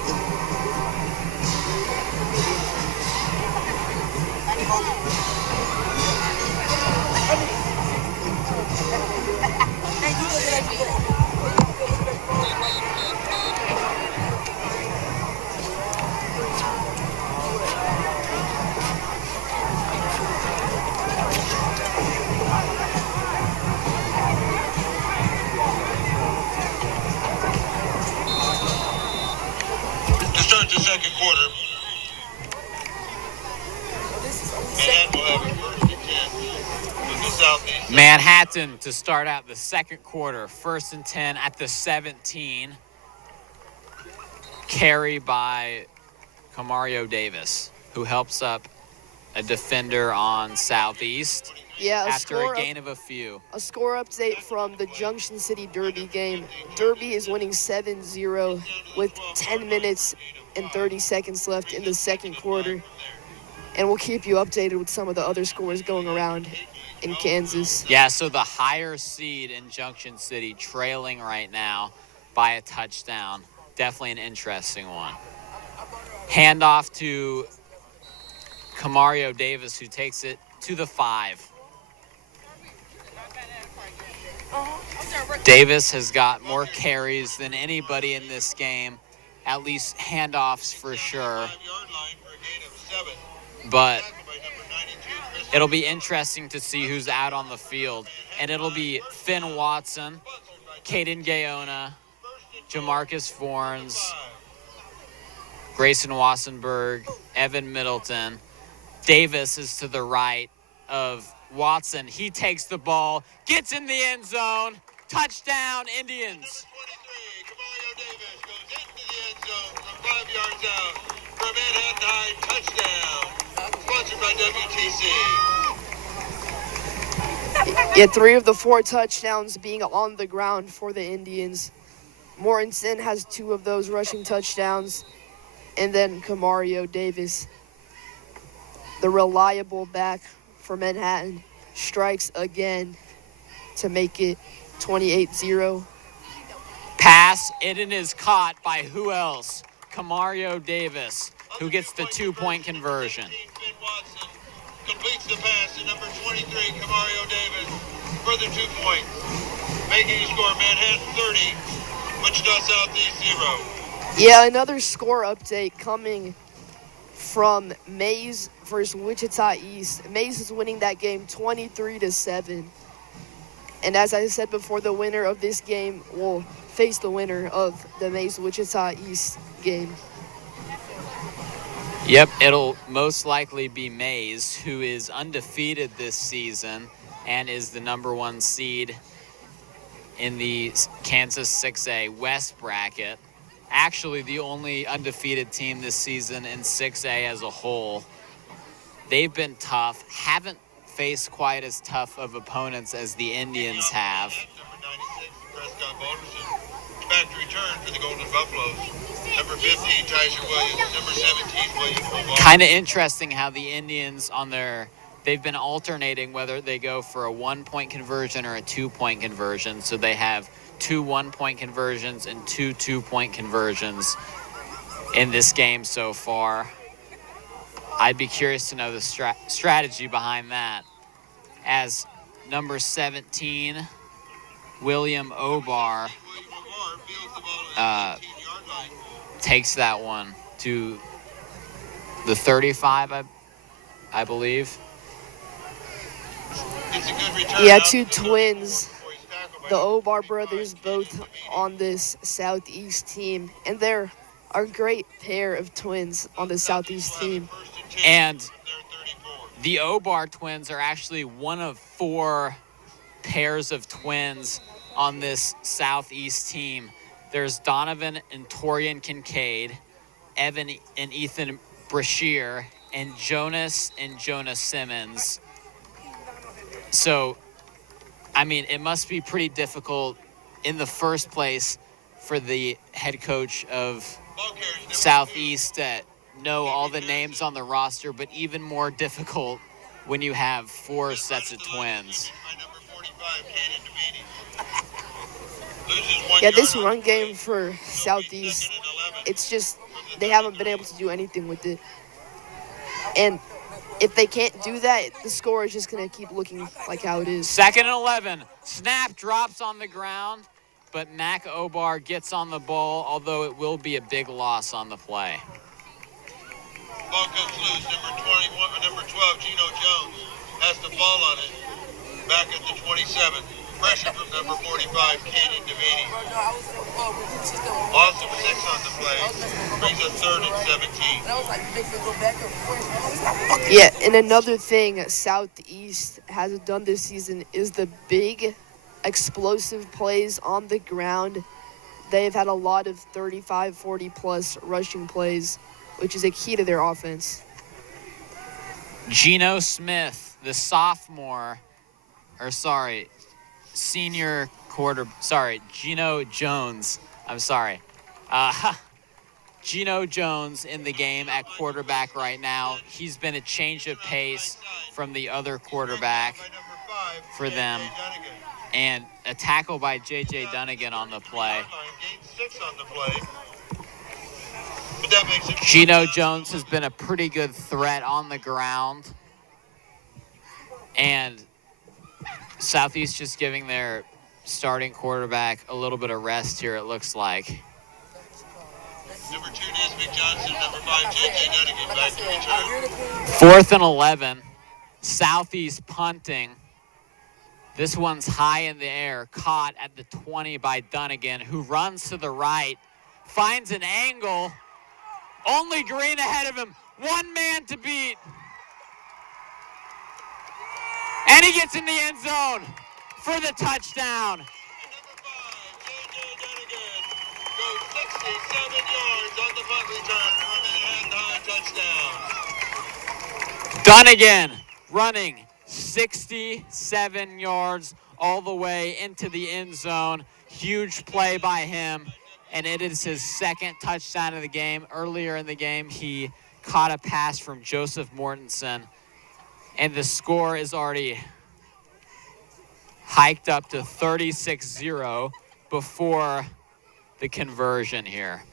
Manhattan to start out the second quarter. 1st and 10 at the 17. Carry by Camario Davis, who helps up a defender on Southeast after a gain of a few. A score update from the Junction City Derby game. Derby is winning 7-0 with 10 minutes and 30 seconds left in the second quarter. And we'll keep you updated with some of the other scores going around in Kansas. Yeah, so the higher seed in Junction City trailing right now by a touchdown. Definitely an interesting one. Handoff to Camario Davis, who takes it to the 5. Davis has got more carries than anybody in this game, at least handoffs for sure. But it'll be interesting to see who's out on the field. And it'll be Finn Watson, Caden Gaona, Jamarcus Fornes, Grayson Wassenberg, Evan Middleton. Davis is to the right of Watson. He takes the ball, gets in the end zone. Touchdown, Indians. Camario Davis goes into the end zone from 5 yards out for a Manhattan High touchdown. Sponsored by WTC. Yeah, 3 of the 4 touchdowns being on the ground for the Indians. Mortensen has 2 of those rushing touchdowns. And then Camario Davis, the reliable back for Manhattan, strikes again to make it 28-0. Pass, it is caught by who else? Camario Davis, who gets the 2-point conversion. Finn Watson completes the pass to number 23, Camario Davis, for the 2 points, making the score Manhattan 30, Wichita Southeast 0. Yeah, another score update coming from Mays versus Wichita East. Mays is winning that game 23-7. And as I said before, the winner of this game will face the winner of the Mays-Wichita East game. Yep, it'll most likely be Mays, who is undefeated this season and is the number 1 seed in the Kansas 6A West bracket. Actually, the only undefeated team this season in 6A as a whole. They've been tough, haven't faced quite as tough of opponents as the Indians have. Back to return for the Golden Buffaloes. Number 15, Tyser Williams. Number 17, William Obama. Kind of interesting how the Indians they've been alternating whether they go for a 1-point conversion or a 2-point conversion. So they have 2 1-point conversions and 2 2-point conversions in this game so far. I'd be curious to know the strategy behind that. As number 17, William Obar, takes that one to the 35, I believe. Yeah, 2 twins. The Obar brothers both on this Southeast team. And they're a great pair of twins on the Southeast team. And the Obar twins are actually one of 4 pairs of twins on this Southeast team. There's Donovan and Torian Kincaid, Evan and Ethan Brashear, and Jonas and Jonah Simmons. So, I mean, it must be pretty difficult in the first place for the head coach of Southeast to know all the names on the roster, but even more difficult when you have 4 sets of twins. Yeah, this run game for Southeast, it's just they haven't been able to do anything with it. And if they can't do that, the score is just going to keep looking like how it is. 2nd and 11. Snap drops on the ground, but Mac Obar gets on the ball, although it will be a big loss on the play. Ball comes loose. Number 12, Gino Jones has the ball on it. Back at the 27. Pressure from number 45, Kaden Davini. Loss of 6 on the play. Brings us 3rd and 17. Yeah, and another thing Southeast has done this season is the big explosive plays on the ground. They've had a lot of 35, 40-plus rushing plays, which is a key to their offense. Geno Smith, the senior Geno Jones. Geno Jones in the game at quarterback right now. He's been a change of pace from the other quarterback for them. And a tackle by J.J. Dunnigan on the play. Geno Jones has been a pretty good threat on the ground. And Southeast just giving their starting quarterback a little bit of rest here, it looks like. Number 2, Nesbitt Johnson. Number 5, J.J. Dunnigan. Back to return. 4th and 11. Southeast punting. This one's high in the air, caught at the 20 by Dunnigan, who runs to the right, finds an angle. Only Green ahead of him. One man to beat. And he gets in the end zone for the touchdown. Number 5, J.J. Dunnigan goes 67 yards on the punt return on a hand-high touchdown. Dunnigan running 67 yards all the way into the end zone. Huge play by him, and it is his second touchdown of the game. Earlier in the game, he caught a pass from Joseph Mortensen, and the score is already hiked up to 36-0 before the conversion here.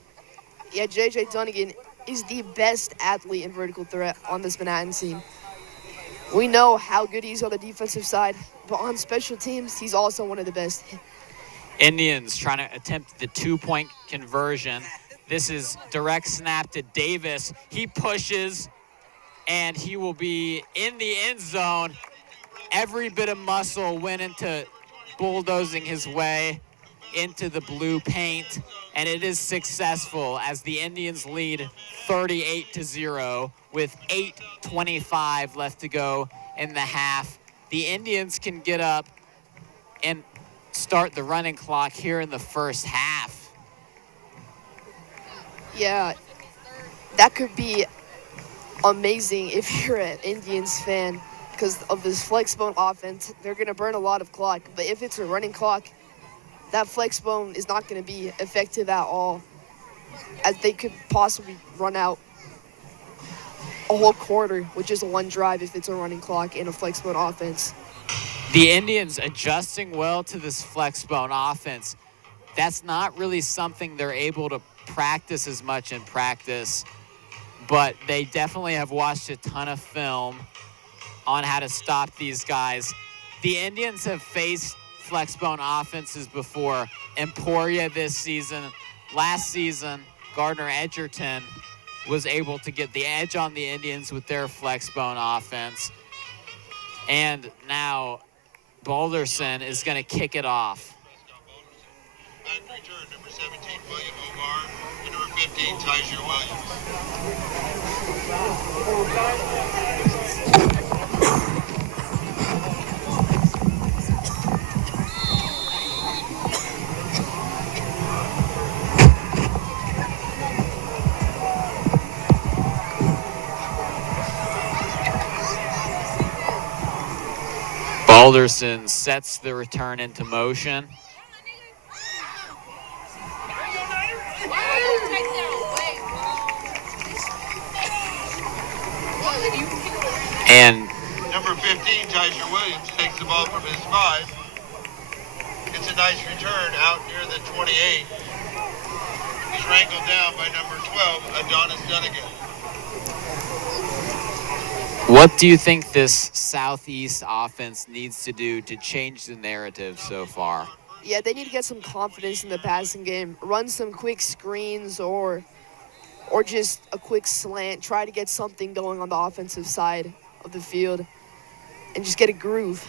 Yeah, J.J. Dunnigan is the best athlete in vertical threat on this Manhattan team. We know how good he is on the defensive side, but on special teams, he's also one of the best. Indians trying to attempt the 2-point conversion. This is direct snap to Davis. He pushes, and he will be in the end zone. Every bit of muscle went into bulldozing his way into the blue paint, and it is successful as the Indians lead 38-0 with 8:25 left to go in the half. The Indians can get up and start the running clock here in the first half. Yeah, that could be amazing if you're an Indians fan because of this flex bone offense. They're going to burn a lot of clock, but if it's a running clock, that flex bone is not going to be effective at all, as they could possibly run out a whole quarter with just one drive if it's a running clock in a flex bone offense. The Indians adjusting well to this flex bone offense. That's not really something they're able to practice as much in practice, but they definitely have watched a ton of film on how to stop these guys. The Indians have faced flex bone offenses before. Emporia this season. Last season, Gardner Edgerton was able to get the edge on the Indians with their flex bone offense. And now Balderson is going to kick it off. Back to return, number 17, William Omar, and number 15, Tyser Balderson sets the return into motion. And number 15, Tyser Williams, takes the ball from his 5. It's a nice return out near the 28. He's wrangled down by number 12, Adonis Dunnigan. what do you think this Southeast offense needs to do to change the narrative so far? Yeah, they need to get some confidence in the passing game. Run some quick screens or just a quick slant. Try to get something going on the offensive side of the field and just get a groove.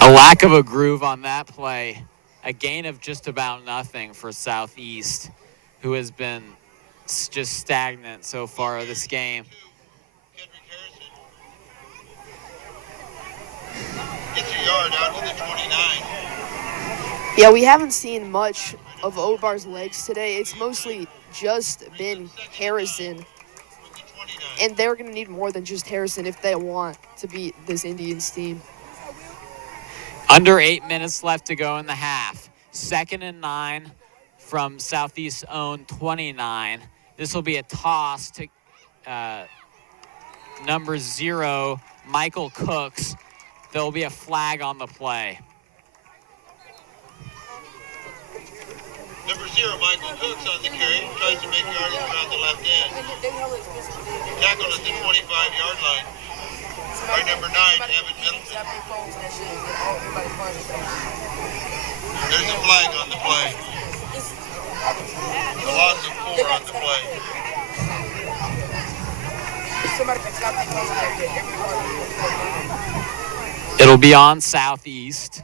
A lack of a groove on that play. A gain of just about nothing for Southeast, who has been It's just stagnant so far this game. Gets a yard out to the 29. Yeah, we haven't seen much of Obar's legs today. It's mostly just been Harrison. And they're going to need more than just Harrison if they want to beat this Indians team. Under 8 minutes left to go in the half. 2nd and 9 from Southeast's own 29. This will be a toss to number 0, Michael Cooks. There will be a flag on the play. Number 0, Michael Cooks on the carry. Tries to make yardage around the left end. Tackled at the 25-yard line. By number 9, Evan Middleton. There's a flag on the play. A loss of 4 on the play. It'll be on Southeast.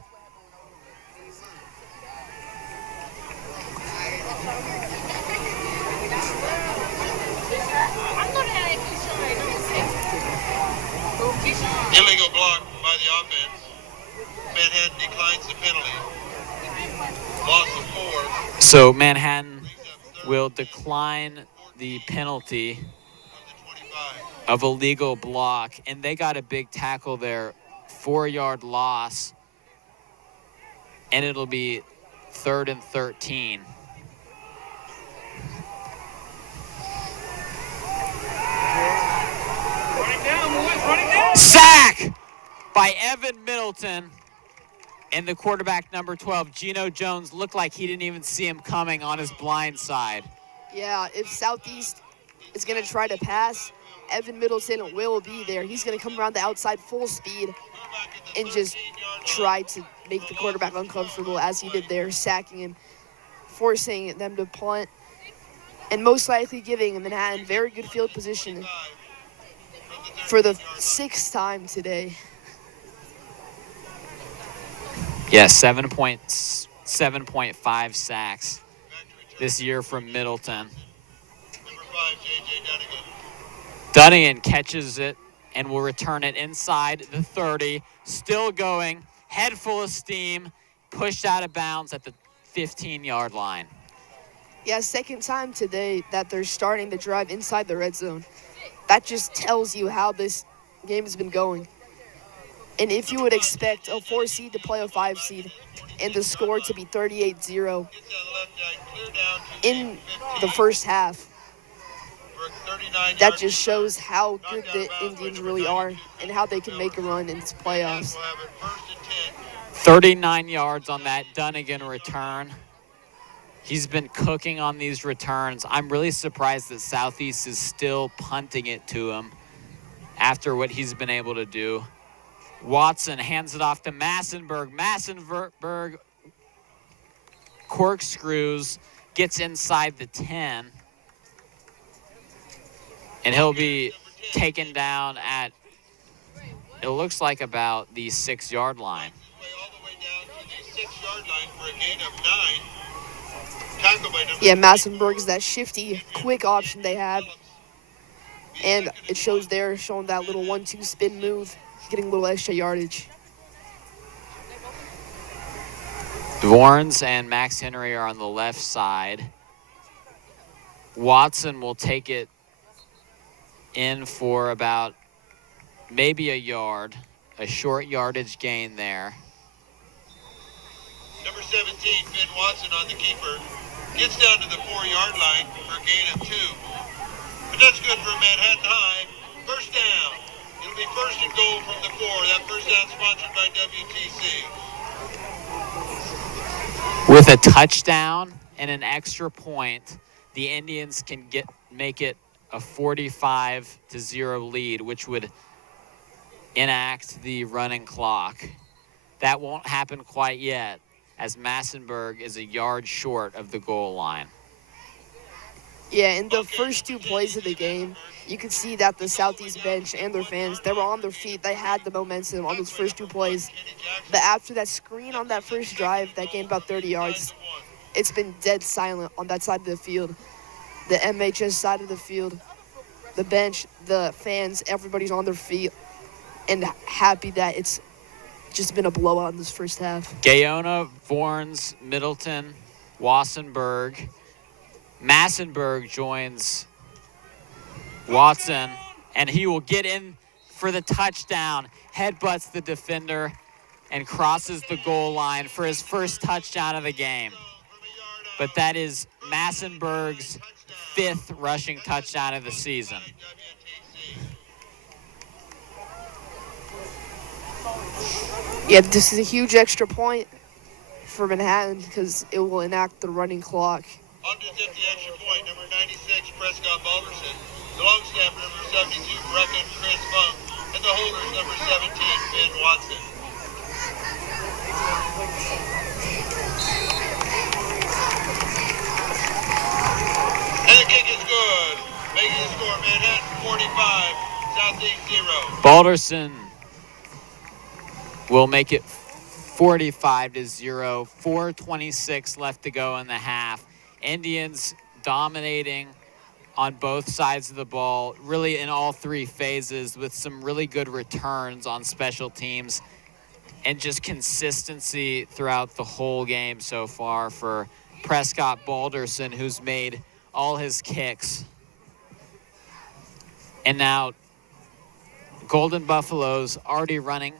Illegal block by the offense. Manhattan declines the penalty. Loss of 4. So Manhattan will decline the penalty of a legal block, and they got a big tackle there, 4-yard loss, and it'll be 3rd and 13. Sack by Evan Middleton, and the quarterback, number 12, Gino Jones, looked like he didn't even see him coming on his blind side. Yeah, if Southeast is going to try to pass, Evan Middleton will be there. He's going to come around the outside full speed and just try to make the quarterback uncomfortable as he did there, sacking him, forcing them to punt, and most likely giving Manhattan very good field position for the 6th time today. Yeah, 7.5 sacks this year from Middleton. Dunnigan catches it and will return it inside the 30. Still going, head full of steam, pushed out of bounds at the 15-yard line. Yeah, 2nd time today that they're starting the drive inside the red zone. That just tells you how this game has been going. And if you would expect a 4 seed to play a 5 seed and the score to be 38-0 in the first half, that just shows how good the Indians really are and how they can make a run in this playoffs. 39 yards on that Dunnigan return. He's been cooking on these returns. I'm really surprised that Southeast is still punting it to him after what he's been able to do. Watson hands it off to Massenberg. Massenberg corkscrews, gets inside the 10. And he'll be taken down at, it looks like about the 6-yard line. Yeah, Massenberg is that shifty, quick option they have. And it shows there, showing that little 1-2 spin move, getting a little extra yardage. Vorns and Max Henry are on the left side. Watson will take it in for about maybe a yard, a short yardage gain there. Number 17, Finn Watson on the keeper. Gets down to the 4-yard line for a gain of 2. But that's good for Manhattan High. First down. It'll be 1st and goal from the 4. That first down sponsored by WTC. With a touchdown and an extra point, the Indians can make it a 45-0 lead, which would enact the running clock. That won't happen quite yet, as Massenberg is a yard short of the goal line. Yeah, in the first 2 plays of the game, you could see that the Southeast bench and their fans, they were on their feet. They had the momentum on those first 2 plays. But after that screen on that first drive that gained about 30 yards, it's been dead silent on that side of the field. the MHS side of the field, the bench, the fans, everybody's on their feet and happy that it's just been a blowout in this first half. Gaona, Vorns, Middleton, Wassenberg. Massenberg joins Watson, and he will get in for the touchdown, headbutts the defender, and crosses the goal line for his first touchdown of the game. But that is Massenberg's 5th rushing touchdown of the season. Yeah, this is a huge extra point for Manhattan because it will enact the running clock. On to 50 extra point, number 96, Prescott Balderson. The long snapper, number 72, Brecken Chris Funk. And the holders, number 17, Ben Watson. And the kick is good. Making the score, Manhattan 45, Southeast 0. Balderson will make it 45-0. 4:26 left to go in the half. Indians dominating on both sides of the ball, really in all 3 phases, with some really good returns on special teams and just consistency throughout the whole game so far for Prescott Balderson, who's made all his kicks. And now Golden Buffaloes already running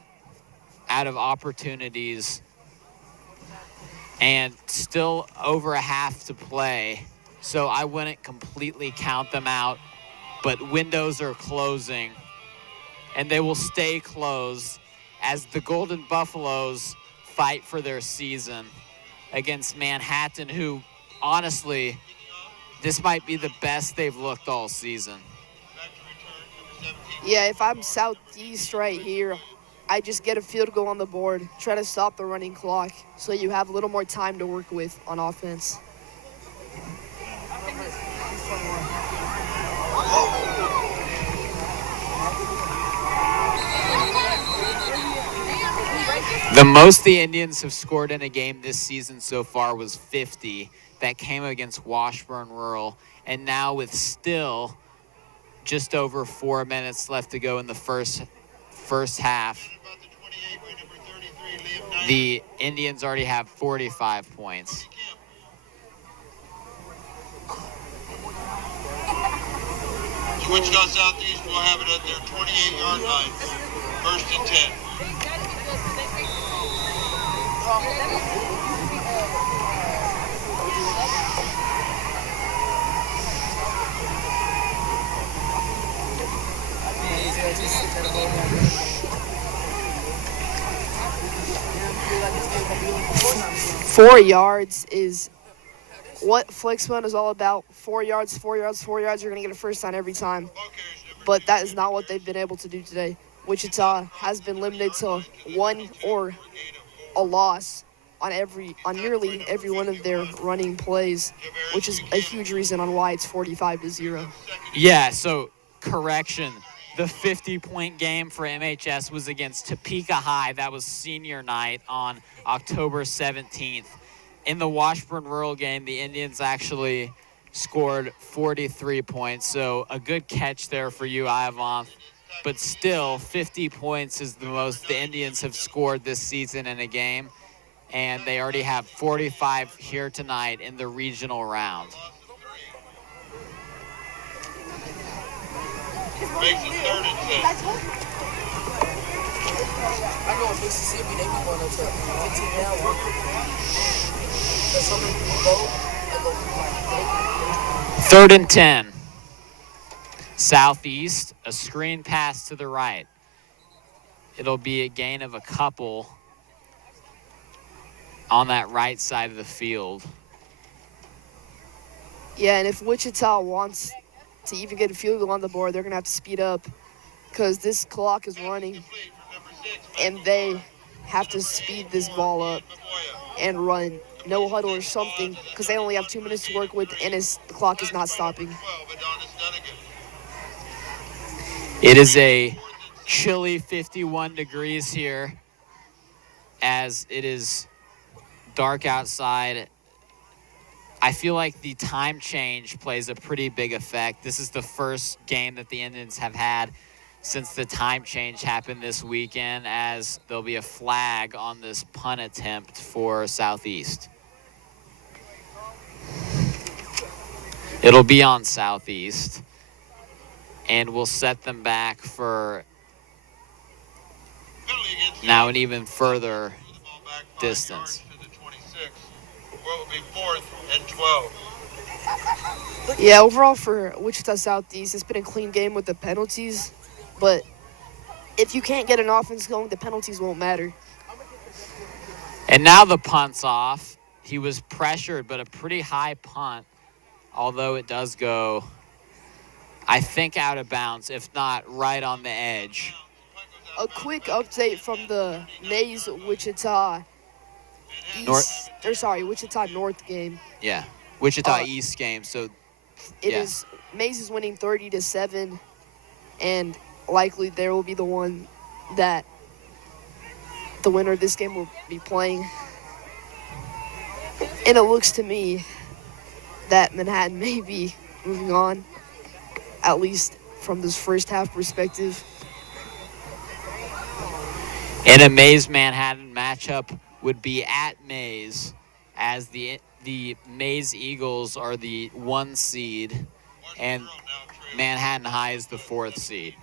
out of opportunities and still over a half to play. So I wouldn't completely count them out, but windows are closing and they will stay closed as the Golden Buffaloes fight for their season against Manhattan, who honestly, this might be the best they've looked all season. Yeah, if I'm Southeast right here, I just get a field goal on the board, try to stop the running clock so you have a little more time to work with on offense. The most the Indians have scored in a game this season so far was 50. That came against Washburn Rural. And now with still just over 4 minutes left to go in the first half, the Indians already have 45 points. Wichita Southeast will have it at their 28-yard line. 1st and 10. 4 yards is what flex mode is all about. 4 yards, 4 yards, 4 yards. You're going to get a first down every time. But that is not what they've been able to do today. Wichita has been limited to 1 or a loss on nearly every one of their running plays, which is a huge reason on why it's 45-0. Yeah, so correction. The 50-point game for MHS was against Topeka High. That was senior night on October 17th. In the Washburn Rural game, the Indians actually scored 43 points. So a good catch there for you, Ivan. But still, 50 points is the most the Indians have scored this season in a game. And they already have 45 here tonight in the regional round. Makes it 3rd and 10. I know in Mississippi they be going up to 15 now. So many people go. 3rd and 10. Southeast, a screen pass to the right. It'll be a gain of a couple on that right side of the field. Yeah, and if Wichita wants to even get a field goal on the board, they're going to have to speed up because this clock is running, and they have to speed this ball up and run no huddle or something because they only have 2 minutes to work with, and the clock is not stopping. It is a chilly 51 degrees here as it is dark outside I feel like the time change plays a pretty big effect. This is the first game that the Indians have had since the time change happened this weekend, as there'll be a flag on this punt attempt for Southeast. It'll be on Southeast, and we'll set them back for now an even further distance. Where it will be 4th and 12. Yeah, overall for Wichita Southeast, it's been a clean game with the penalties. But if you can't get an offense going, the penalties won't matter. And now the punt's off. He was pressured, but a pretty high punt, although it does go, I think, out of bounds, if not right on the edge. A quick update from the Mays Wichita Wichita North game. Yeah, Wichita East game. So Mays is winning 30-7, and likely there will be the one that the winner of this game will be playing. And it looks to me that Manhattan may be moving on, at least from this first half perspective. And a Mays-Manhattan matchup would be at Mays, as the Mays Eagles are the 1 seed and Manhattan High is the 4th seed.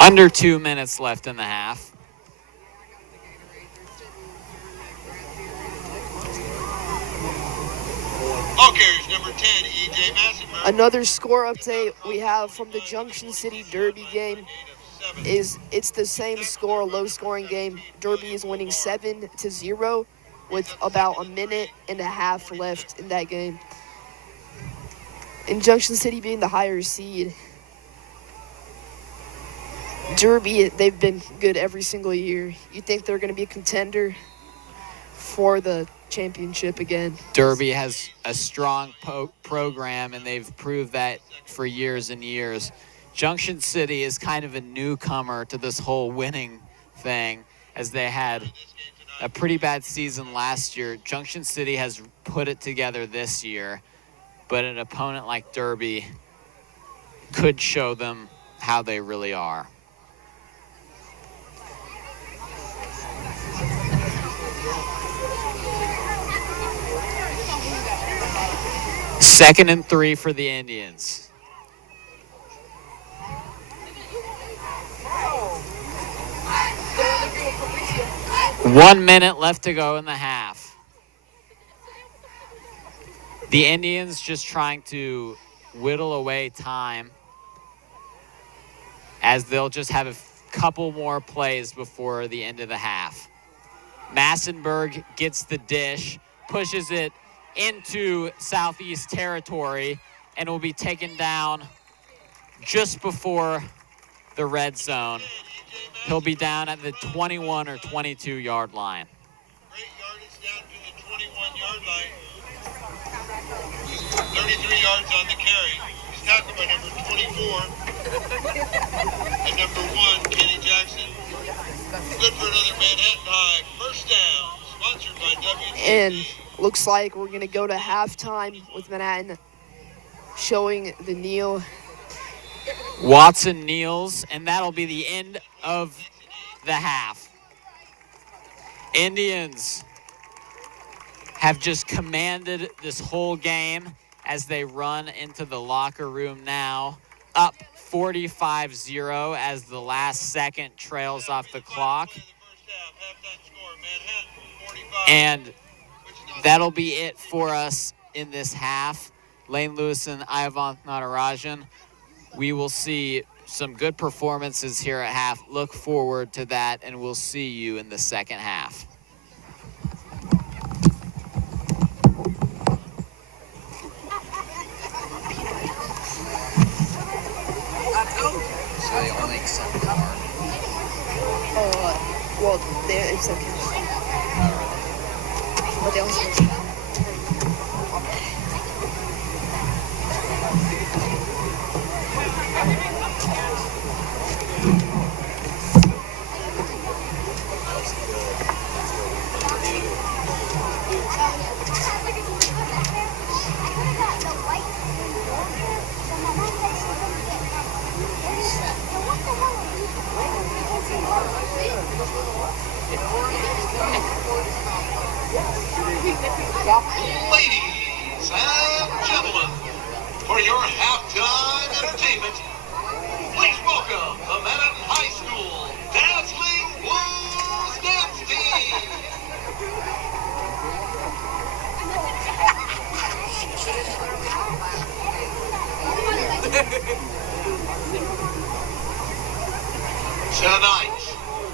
Under 2 minutes left in the half. Ball carriers number 10, E.J. Massenberg. Another score update we have from the Junction City Derby game is it's the same score, low-scoring game. Derby is winning 7-0 with about a minute and a half left in that game. And Junction City being the higher seed. Derby, they've been good every single year. You think they're going to be a contender for the championship again? Derby has a strong program, and they've proved that for years and years. Junction City is kind of a newcomer to this whole winning thing, as they had a pretty bad season last year. Junction City has put it together this year, but an opponent like Derby could show them how they really are. Second and 3 for the Indians. One minute left to go in the half. The Indians just trying to whittle away time, as they'll just have a couple more plays before the end of the half. Massenberg gets the dish, pushes it into Southeast territory, and will be taken down just before the red zone. He'll be down at the 21 or 22 yard line. Great yardage down to the 21-yard line. 33 yards on the carry. He's tackled by number 24 and number 1, Kenny Jackson. Good for another Manhattan High first down, sponsored by WTC. And looks like we're going to go to halftime with Manhattan showing the kneel. Watson kneels, and that'll be the end of the half. Indians have just commanded this whole game as they run into the locker room now, up 45-0 as the last second trails off the clock. And that'll be it for us in this half. Lane Lewis and Ivan Natarajan. We will see some good performances here at half. Look forward to that, and we'll see you in the second half. So they only accept the card. Well, they accept cash. But they also accept. Ladies and gentlemen, for your halftime entertainment, please welcome the Manhattan High School Dazzling Blues Dance Team. Tonight,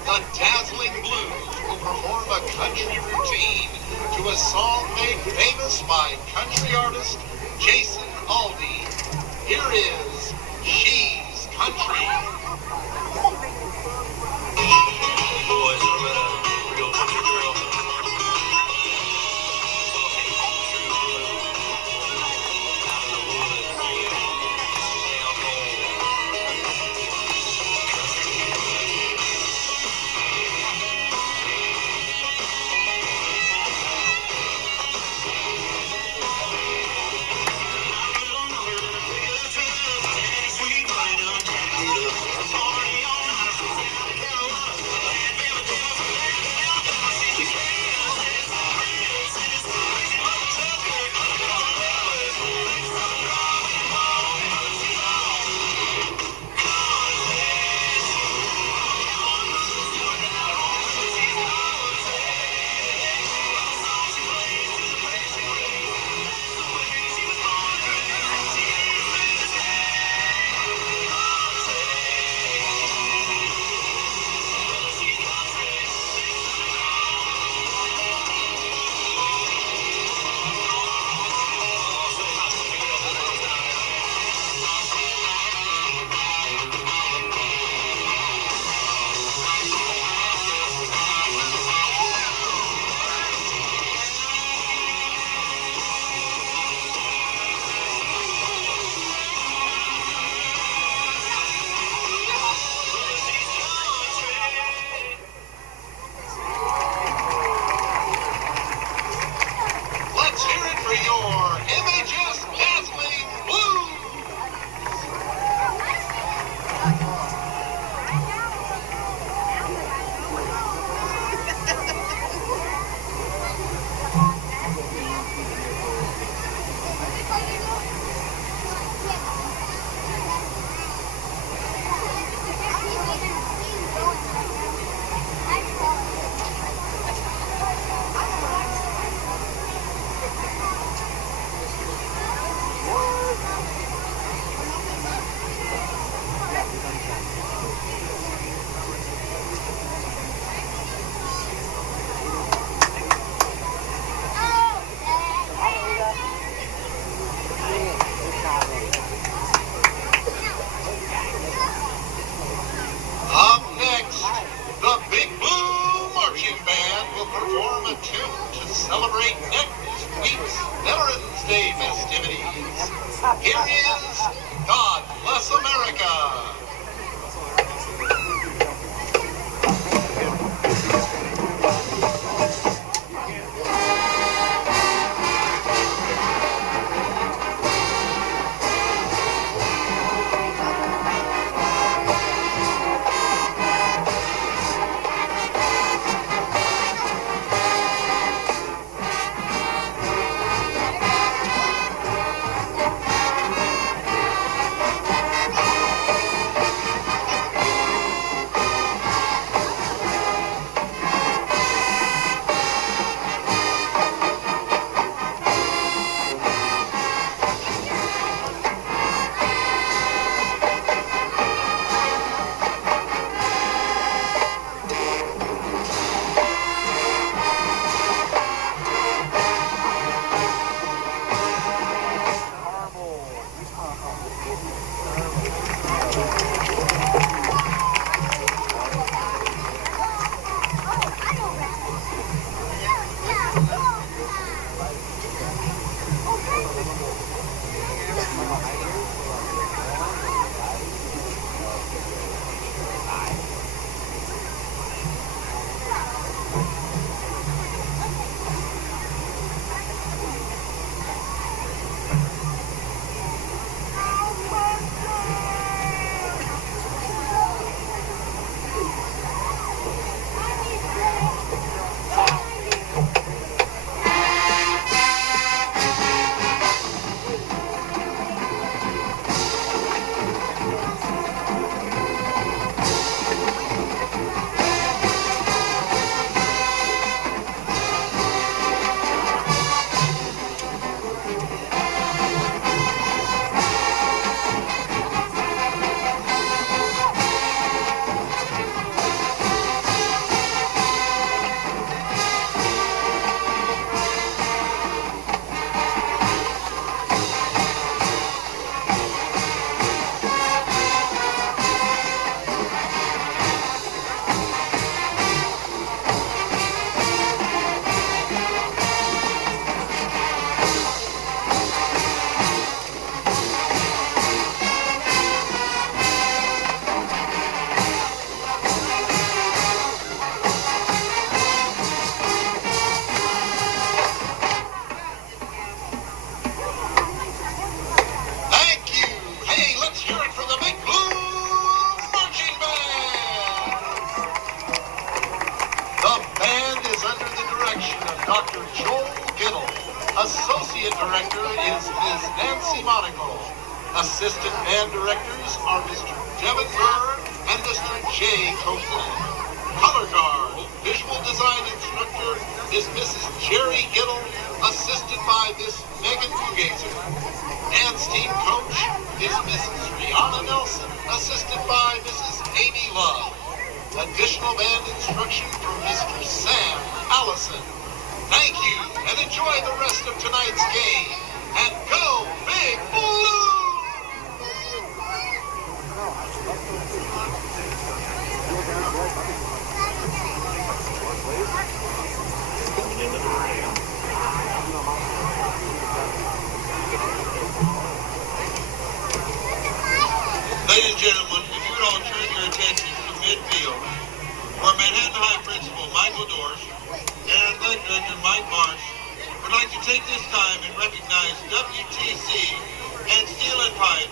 the Dazzling Blues will perform a country routine to a song made famous by country artist Jason Aldean. Here is She's Country. Boys are with a real country girl. Let's hear it for your MHS Dazzling Blues. Up next, the Big Blue Marching Band will perform a tune to celebrate next week's Veterans Day festivities. Here is God Bless America. Monaco. Assistant band directors are Mr. Devin Burr and Mr. Jay Copeland. Color guard, visual design instructor is Mrs. Jerry Gittle, assisted by Miss Megan Fugazer. Dance team coach is Mrs. Rihanna Nelson, assisted by Mrs. Amy Love. Additional band instruction from Mr. Sam Allison. Thank you, and enjoy the rest of tonight's game. And go Big Blue! Ladies and gentlemen, if you would all turn your attention to midfield, where Manhattan High Principal Michael Dorsch and Athletic Director Mike Marsh would like to take this time and recognize WTC and Steel and Pipe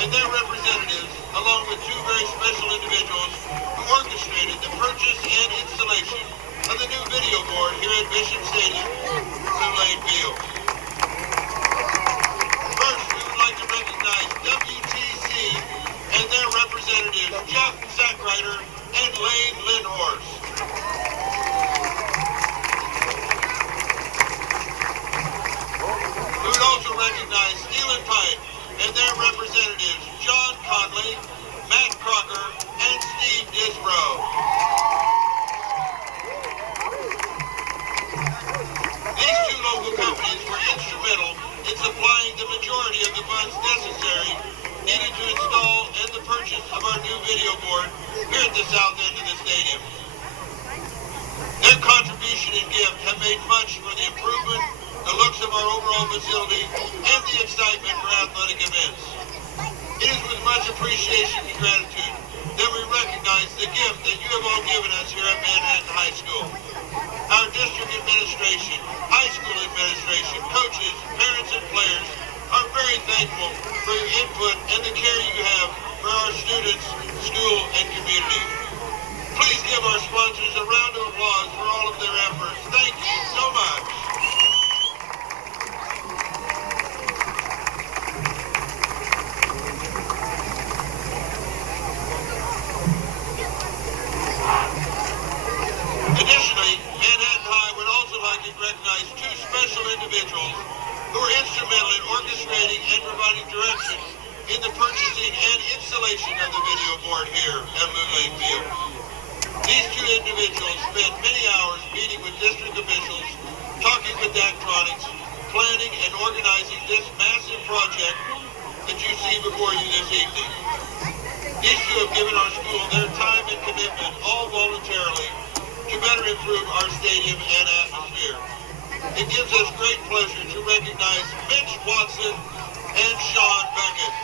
and their representatives, along with two very special individuals who orchestrated the purchase and installation of the new video board here at Bishop Stadium, Blue Lane Field. First, we would like to recognize WTC and their representatives, Jeff Sackreiter and Lane Lindhorst. We would also recognize Steel and Pipe and their representatives, John Conley, Matt Crocker, and Steve Disbrow. These two local companies were instrumental in supplying the majority of the funds necessary needed to install and the purchase of our new video board here at the south end of the stadium. Their contribution and gift have made much for the improvement, the looks of our overall facility, and the excitement for athletic events. It is with much appreciation and gratitude that we recognize the gift that you have all given us here at Manhattan High School. Our district administration, high school administration, coaches, parents, and players are very thankful for your input and the care you have for our students, school, and community. Please give our sponsors a round of applause for all of their efforts. Thank you so much. Additionally, Manhattan High would also like to recognize two special individuals who are instrumental in orchestrating and providing direction in the purchasing and installation of the video board here at Blue Lane Field. These two individuals spent many hours meeting with district officials, talking with Daktronics, planning and organizing this massive project that you see before you this evening. These two have given our school their time and commitment, all voluntarily, to better improve our stadium and atmosphere. It gives us great pleasure to recognize Mitch Watson and Sean Beckett.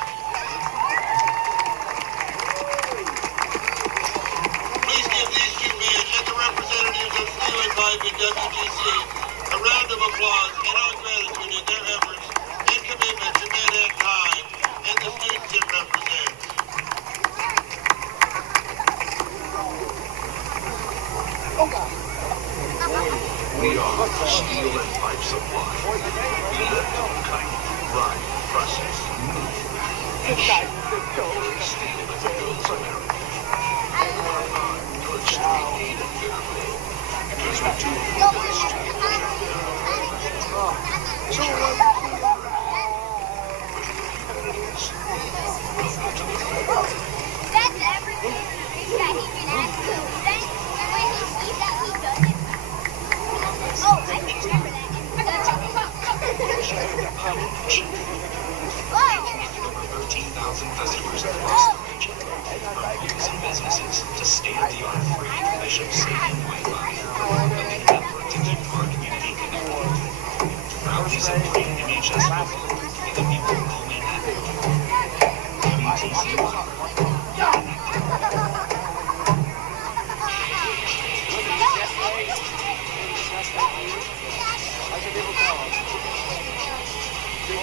Please give these two men and the representatives of Steel and Pipe and WTC a round of applause and our gratitude in their efforts and commitment to Manhattan High and the students it represents. We are Steel and Pipe Supply. We lift, kite, ride, process, move, and ship. Steel that builds America. Our puts the need in Fairfield. Because we do the best to the That's everything that he can ask to. Then when he sees that he does it. Oh, I can remember that. over 13,000 customers across the region. From homes and businesses to state-of-the-art free Bishop Stadium Wi-Fi. Building a network to keep our community connected. Proudly supporting MHS football for the people of Manhattan. WTC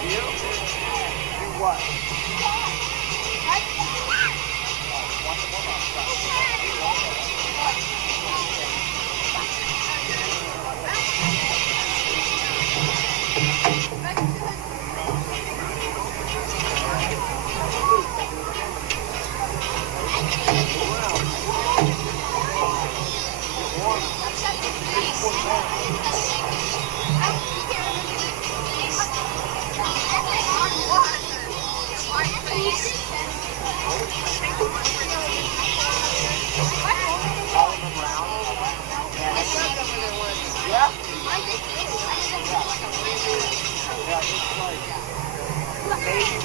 Yeah.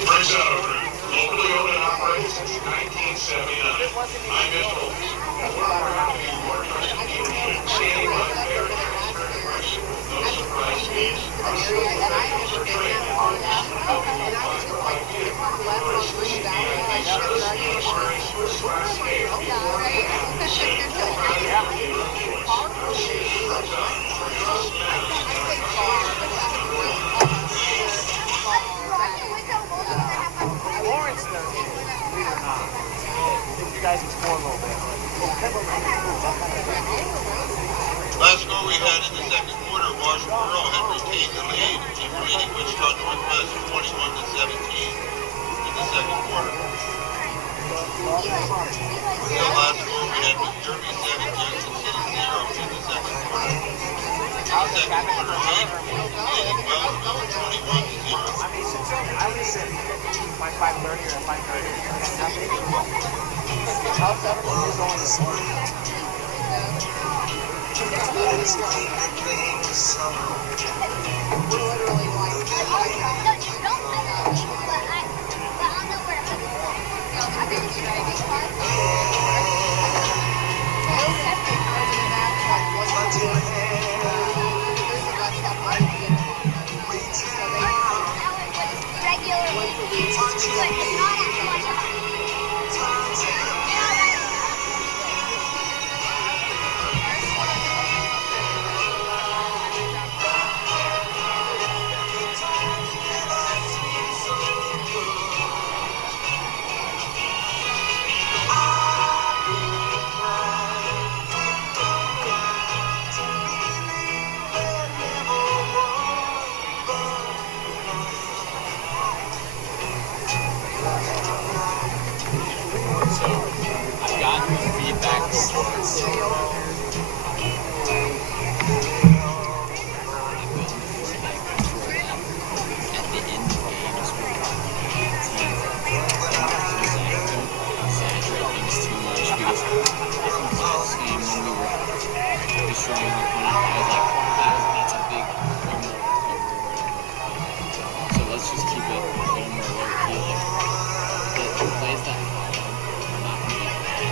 First out of group, locally owned and operated since 1979. I'm Mitchell. Standing by fair, transparent pricing. No surprise fees. Our sales professionals are trained and focused on helping you find the right vehicle. Whether it's leasing, managing service, insurance, or slash scale. Lawrence does it, believe it or not. If you guys explore a little bit. Last score we had in the second quarter, Washboro had retained the lead in beating Wichita Northwest 21-17 in the second quarter. The last score we had was Derby 7, Jackson City 0 in the second quarter. In the second quarter, Hank leading Wellsville 21-0. I mean, since I was at my 5:30 or 5:30, nothing. How 7 is going to sleep? I've gotten feedback at the end of games where exaggerate things too much, because I think last game when we were destroying the corner, I was like, that's a big criminal recovery or whatever. So let's just keep it a little more low key. Like the plays that follow are not going to be bad.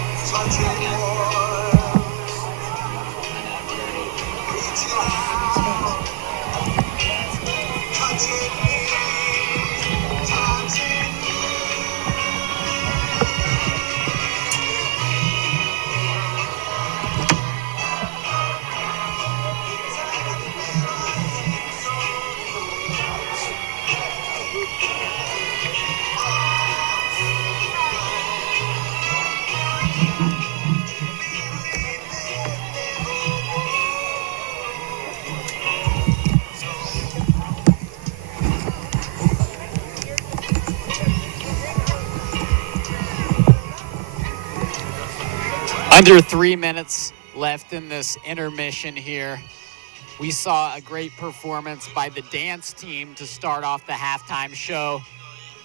Under 3 minutes left in this intermission here. We saw a great performance by the dance team to start off the halftime show.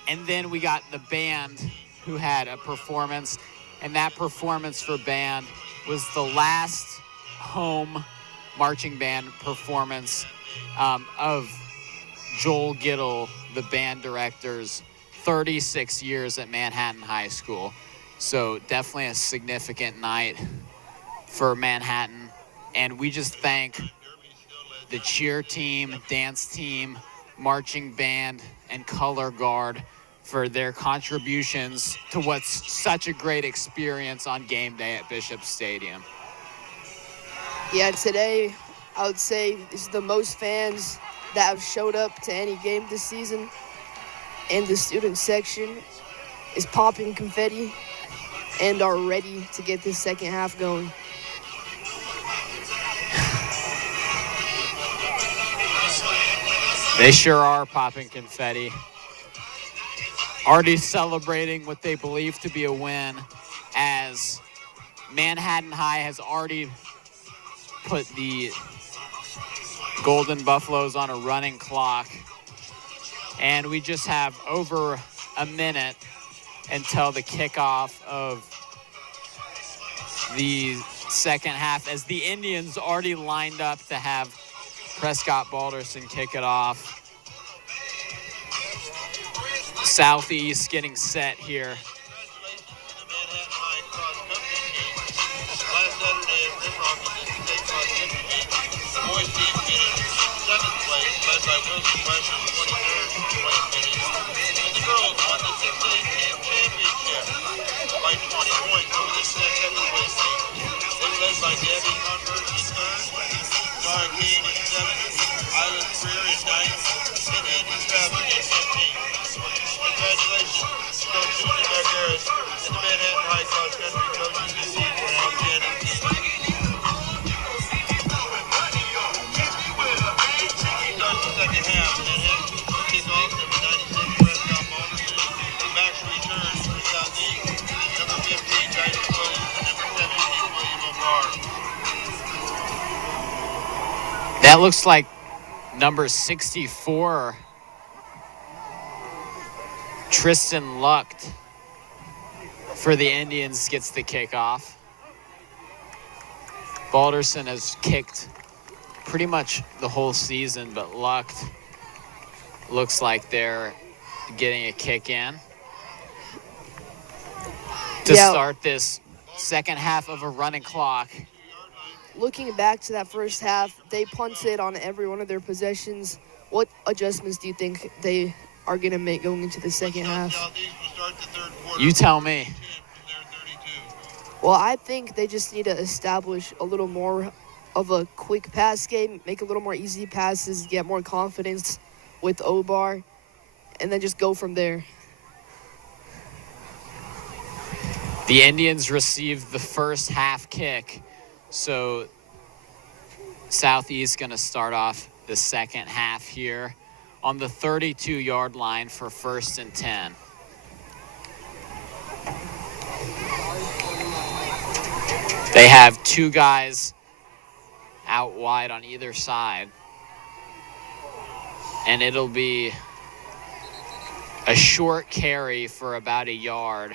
And then we got the band who had a performance. And that performance for band was the last home marching band performance of Joel Giddle, the band director's 36 years at Manhattan High School. So definitely a significant night for Manhattan. And we just thank the cheer team, dance team, marching band, and color guard for their contributions to what's such a great experience on game day at Bishop Stadium. Yeah, today I would say is the most fans that have showed up to any game this season. And the student section is popping confetti and are ready to get this second half going. They sure are popping confetti. Already celebrating what they believe to be a win, as Manhattan High has already put the Golden Buffaloes on a running clock. And we just have over a minute until the kickoff of the second half, as the Indians already lined up to have Prescott Balderson kick it off. Southeast getting set here. Last Saturday at Rimrock in the state cross country meet, the boys team finished in 7th place, led by Wilson Western 23rd place finish. And the girls won the 6A team championship by 20 points over the 7th place team. They were led by Debbie Converse in 3rd, Dara Kane in 7th, Isla Freer in 9th, and Andy Travis in 15th. Congratulations, Coach Susan Bargaris and the Manhattan High Cross Country coaches this season for an outstanding team. Starts the second half. Manhattan will kick off. Number 96, Prescott Balderson. Max returns for Southeast. Number 15, Tyson Williams. And number 17, William O'Barr. That looks like number 64, Tristan Lucht, for the Indians, gets the kickoff. Balderson has kicked pretty much the whole season, but Lucht looks like they're getting a kick in to start this second half of a running clock. Looking back to that first half, they punted on every one of their possessions. What adjustments do you think they are going to make going into the second half? You tell me. Well, I think they just need to establish a little more of a quick pass game, make a little more easy passes, get more confidence with O'Barr, and then just go from there. The Indians received the first half kick, so Southeast going to start off the second half here on the 32-yard line for 1st and 10. They have two guys out wide on either side, and it'll be a short carry for about a yard.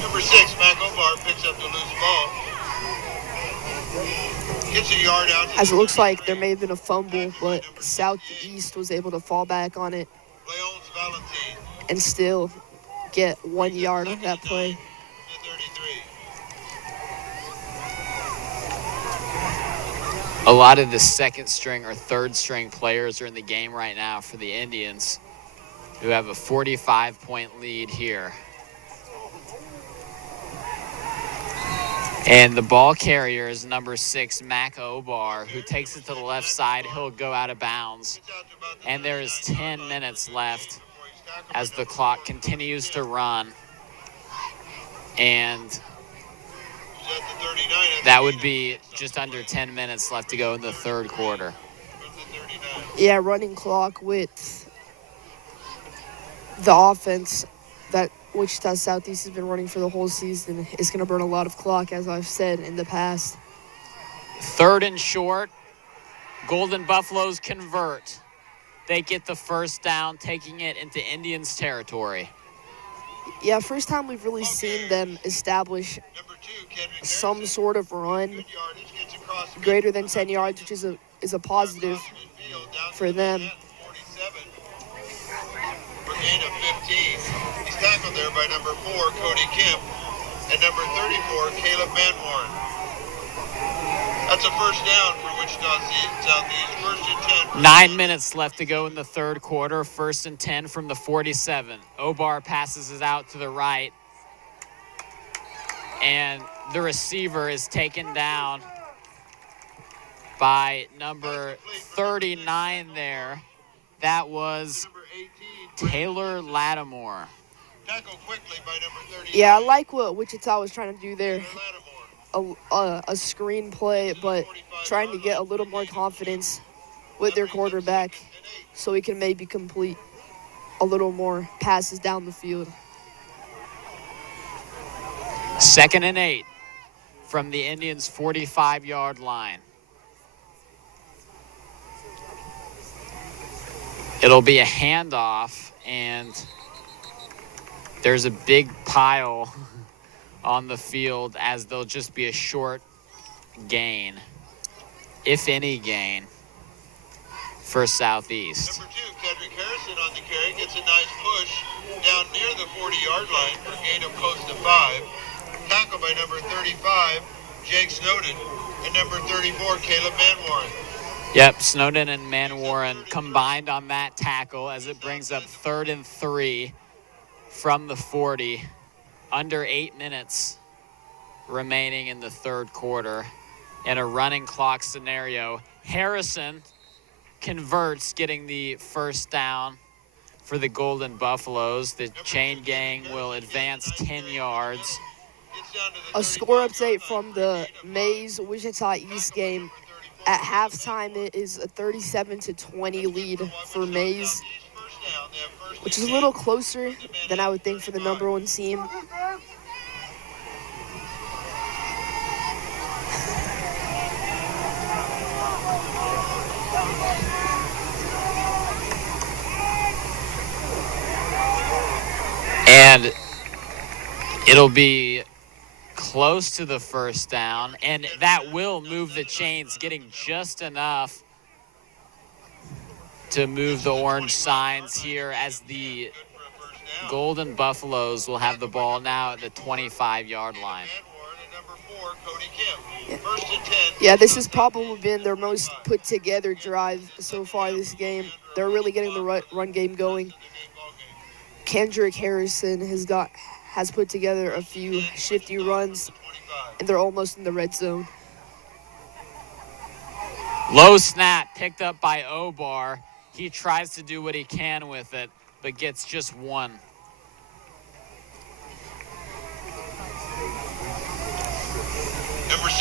Number 6, Mac O'Barr picks up the loose ball. Gets a yard out. As it looks like there may have been a fumble, but Southeast was able to fall back on it Leon's Valentine. and still get 1 yard on that play. To 33. A lot of the second string or third string players are in the game right now for the Indians, who have a 45-point lead here. And the ball carrier is number 6, Mac O'Barr, who takes it to the left side. He'll go out of bounds. And there is 10 minutes left as the clock continues to run. And that would be just under 10 minutes left to go in the third quarter. Yeah, running clock with the offense that Wichita Southeast has been running for the whole season is going to burn a lot of clock, as I've said in the past. 3rd and short. Golden Buffaloes convert. They get the first down, taking it into Indians territory. Yeah, first time we've really seen them establish some sort of run greater than 10 yards, which is a positive for them. For gain of 15. He's tackled there by number 4, Cody Kemp, and number 34, Caleb Van Horn. That's a first down for Wichita Southeast. 1st and 10. 9 minutes left to go in the third quarter. 1st and 10 from the 47. O'Barr passes it out to the right, and the receiver is taken down by number 39 there. That was Taylor Lattimore. Tackled quickly by number 39. Yeah, I like what Wichita was trying to do there. A screen play, but trying to get a little more confidence with their quarterback so he can maybe complete a little more passes down the field. 2nd and 8 from the Indians' 45-yard line. It'll be a handoff, and there's a big pile on the field, as there'll just be a short gain, if any gain, for Southeast. Number 2, Kendrick Harrison on the carry, gets a nice push down near the 40-yard line for a gain of close to 5. Tackled by number 35, Jake Snowden, and number 34, Caleb Manwarren. Yep, Snowden and Manwarren combined on that tackle as it brings up 3rd and 3 from the 40. Under 8 minutes remaining in the third quarter. In a running clock scenario, Harrison converts, getting the first down for the Golden Buffaloes. The chain gang will advance 10 yards. A score update from the Mays Wichita East game. At halftime, it is a 37-20 lead for Mays, which is a little closer than I would think for the number 1 team. And it'll be close to the first down, and that will move the chains, getting just enough to move the orange signs here, as the Golden Buffaloes will have the ball now at the 25-yard line. Yeah, this has probably been their most put-together drive so far this game. They're really getting the run game going. Kendrick Harrison has put together a few shifty runs, and they're almost in the red zone. Low snap picked up by Obar. He tries to do what he can with it, but gets just one.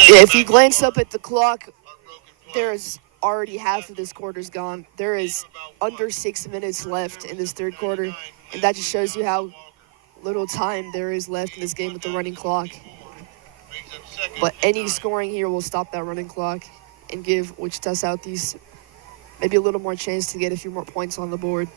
Yeah, if you glance up at the clock, there's already half of this quarter's gone. There is under 6 minutes left in this third quarter, and that just shows you how little time there is left in this game with the running clock. But any scoring here will stop that running clock and give Wichita Southeast maybe a little more chance to get a few more points on the board.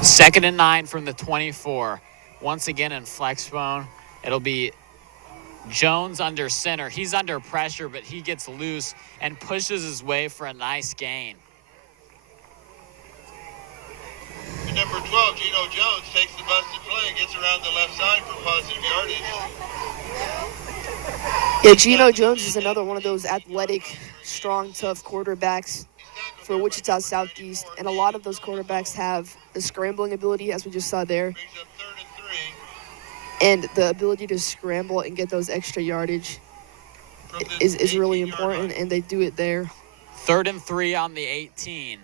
2nd and 9 from the 24. Once again in flexbone, it'll be Jones under center. He's under pressure, but he gets loose and pushes his way for a nice gain. And number 12, Gino Jones, takes the busted play and gets around the left side for positive yardage. Yeah, Gino Jones is another one of those athletic, strong, tough quarterbacks for Wichita Southeast, and a lot of those quarterbacks have the scrambling ability, as we just saw there, and the ability to scramble and get those extra yardage is really important, and they do it there. 3rd and 3 on the 18.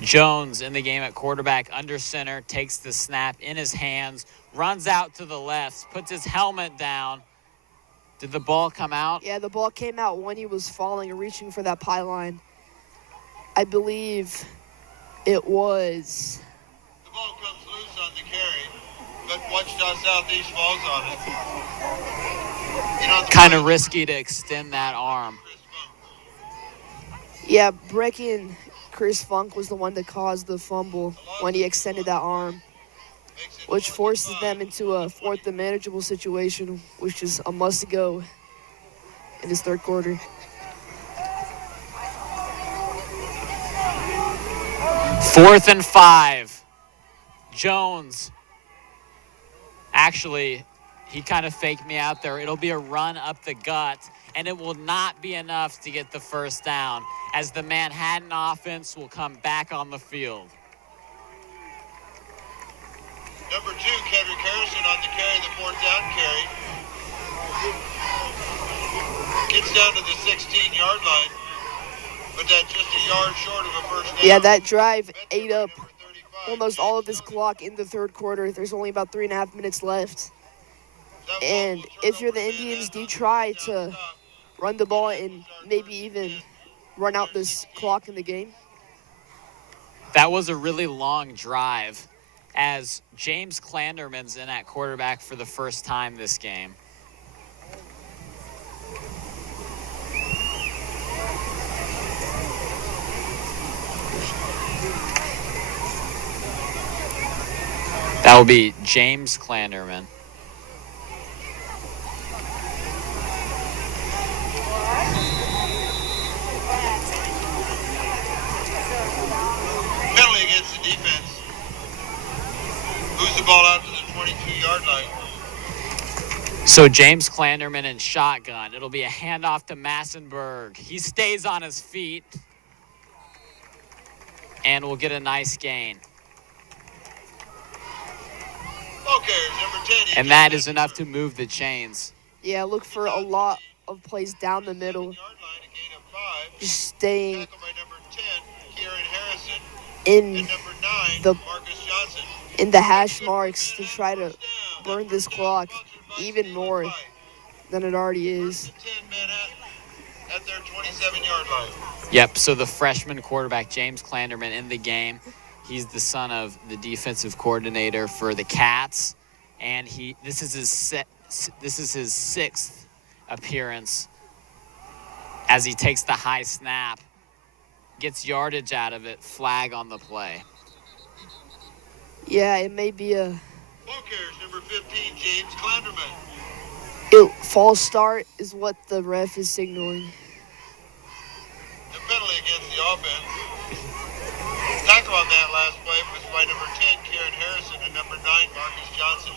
Jones in the game at quarterback, under center, takes the snap in his hands, runs out to the left, puts his helmet down. Did the ball come out? Yeah, the ball came out when he was falling and reaching for that pylon. I believe it was. The ball comes loose on the carry, but Wichita Southeast falls on it. Kind of risky to extend that arm. Yeah, Brecken Chris Funk was the one that caused the fumble when he extended that arm, which forces them into a 4th and manageable situation, which is a must-go in this third quarter. 4th and 5. Jones. Actually, he kind of faked me out there. It'll be a run up the gut, and it will not be enough to get the first down, as the Manhattan offense will come back on the field. Number 2, Kendrick Harrison on the carry, the 4th down carry. Gets down to the 16-yard line, but that's just a yard short of a first down. Yeah, that drive ate up almost all of this clock in the third quarter. There's only about 3.5 minutes left. And if you're the Indians, do try to run the ball and maybe even run out this clock in the game. That was a really long drive, as James Clanderman's in at quarterback for the first time this game. That will be James Clanderman. Penalty against the defense. Moves the ball out to the 22-yard line. So James Clanderman in shotgun. It'll be a handoff to Massenberg. He stays on his feet and will get a nice gain. Okay, number 10. And that is enough to move the chains. Yeah, look for a lot of plays down the middle. Just staying in the hash marks to try to burn this clock even more than it already is. At their 27-yard line. Yep, so the freshman quarterback, James Clanderman, in the game. He's the son of the defensive coordinator for the Cats, and this is his sixth appearance as he takes the high snap, gets yardage out of it, flag on the play. Yeah, it may be a number 15, James Clanderman. False start is what the ref is signaling. The penalty against the offense. Tackle on that last play was by number 10, Kieran Harrison, and number 9, Marcus Johnson.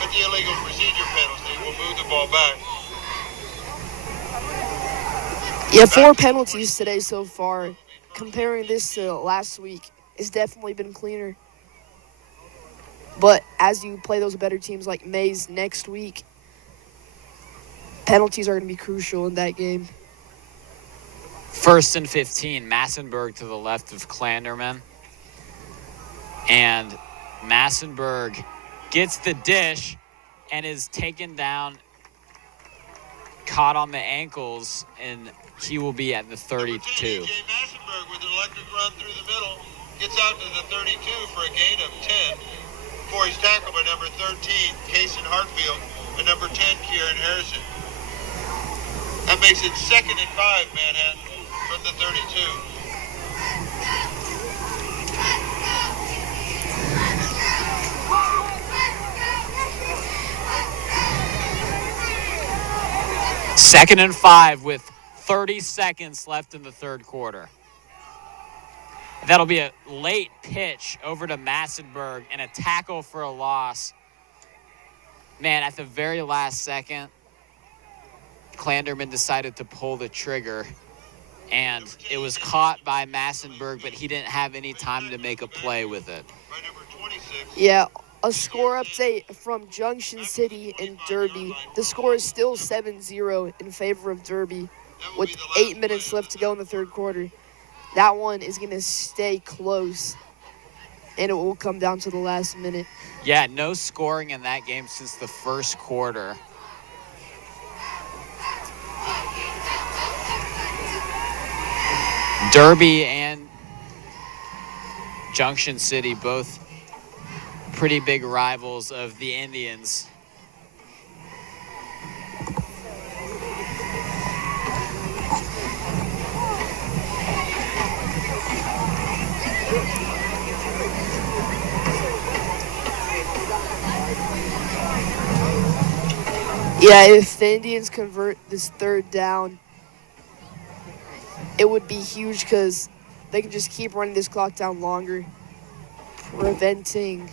With the illegal procedure penalty, we'll move the ball back. Yeah, 4 penalties today so far. Comparing this to last week, it's definitely been cleaner. But as you play those better teams like Mays next week, penalties are going to be crucial in that game. 1st and 15, Massenberg to the left of Clanderman. And Massenberg gets the dish and is taken down, caught on the ankles, and he will be at the 32. Massenberg with an electric run through the middle, gets out to the 32 for a gain of 10. Before he's tackled by number 13, Kason Hartfield, and number 10, Kieran Harrison. That makes it 2nd and 5, Manhattan, from the 32. Second and 5 with 30 seconds left in the third quarter. That'll be a late pitch over to Massenberg and a tackle for a loss. Man, at the very last second, Clanderman decided to pull the trigger, and it was caught by Massenberg, but he didn't have any time to make a play with it. Yeah, a score update from Junction City and Derby. The score is still 7-0 in favor of Derby with 8 minutes left to go in the third quarter. That one is going to stay close, and it will come down to the last minute. Yeah, no scoring in that game since the first quarter. Derby and Junction City, both pretty big rivals of the Indians. Yeah, if the Indians convert this third down, it would be huge because they can just keep running this clock down longer, preventing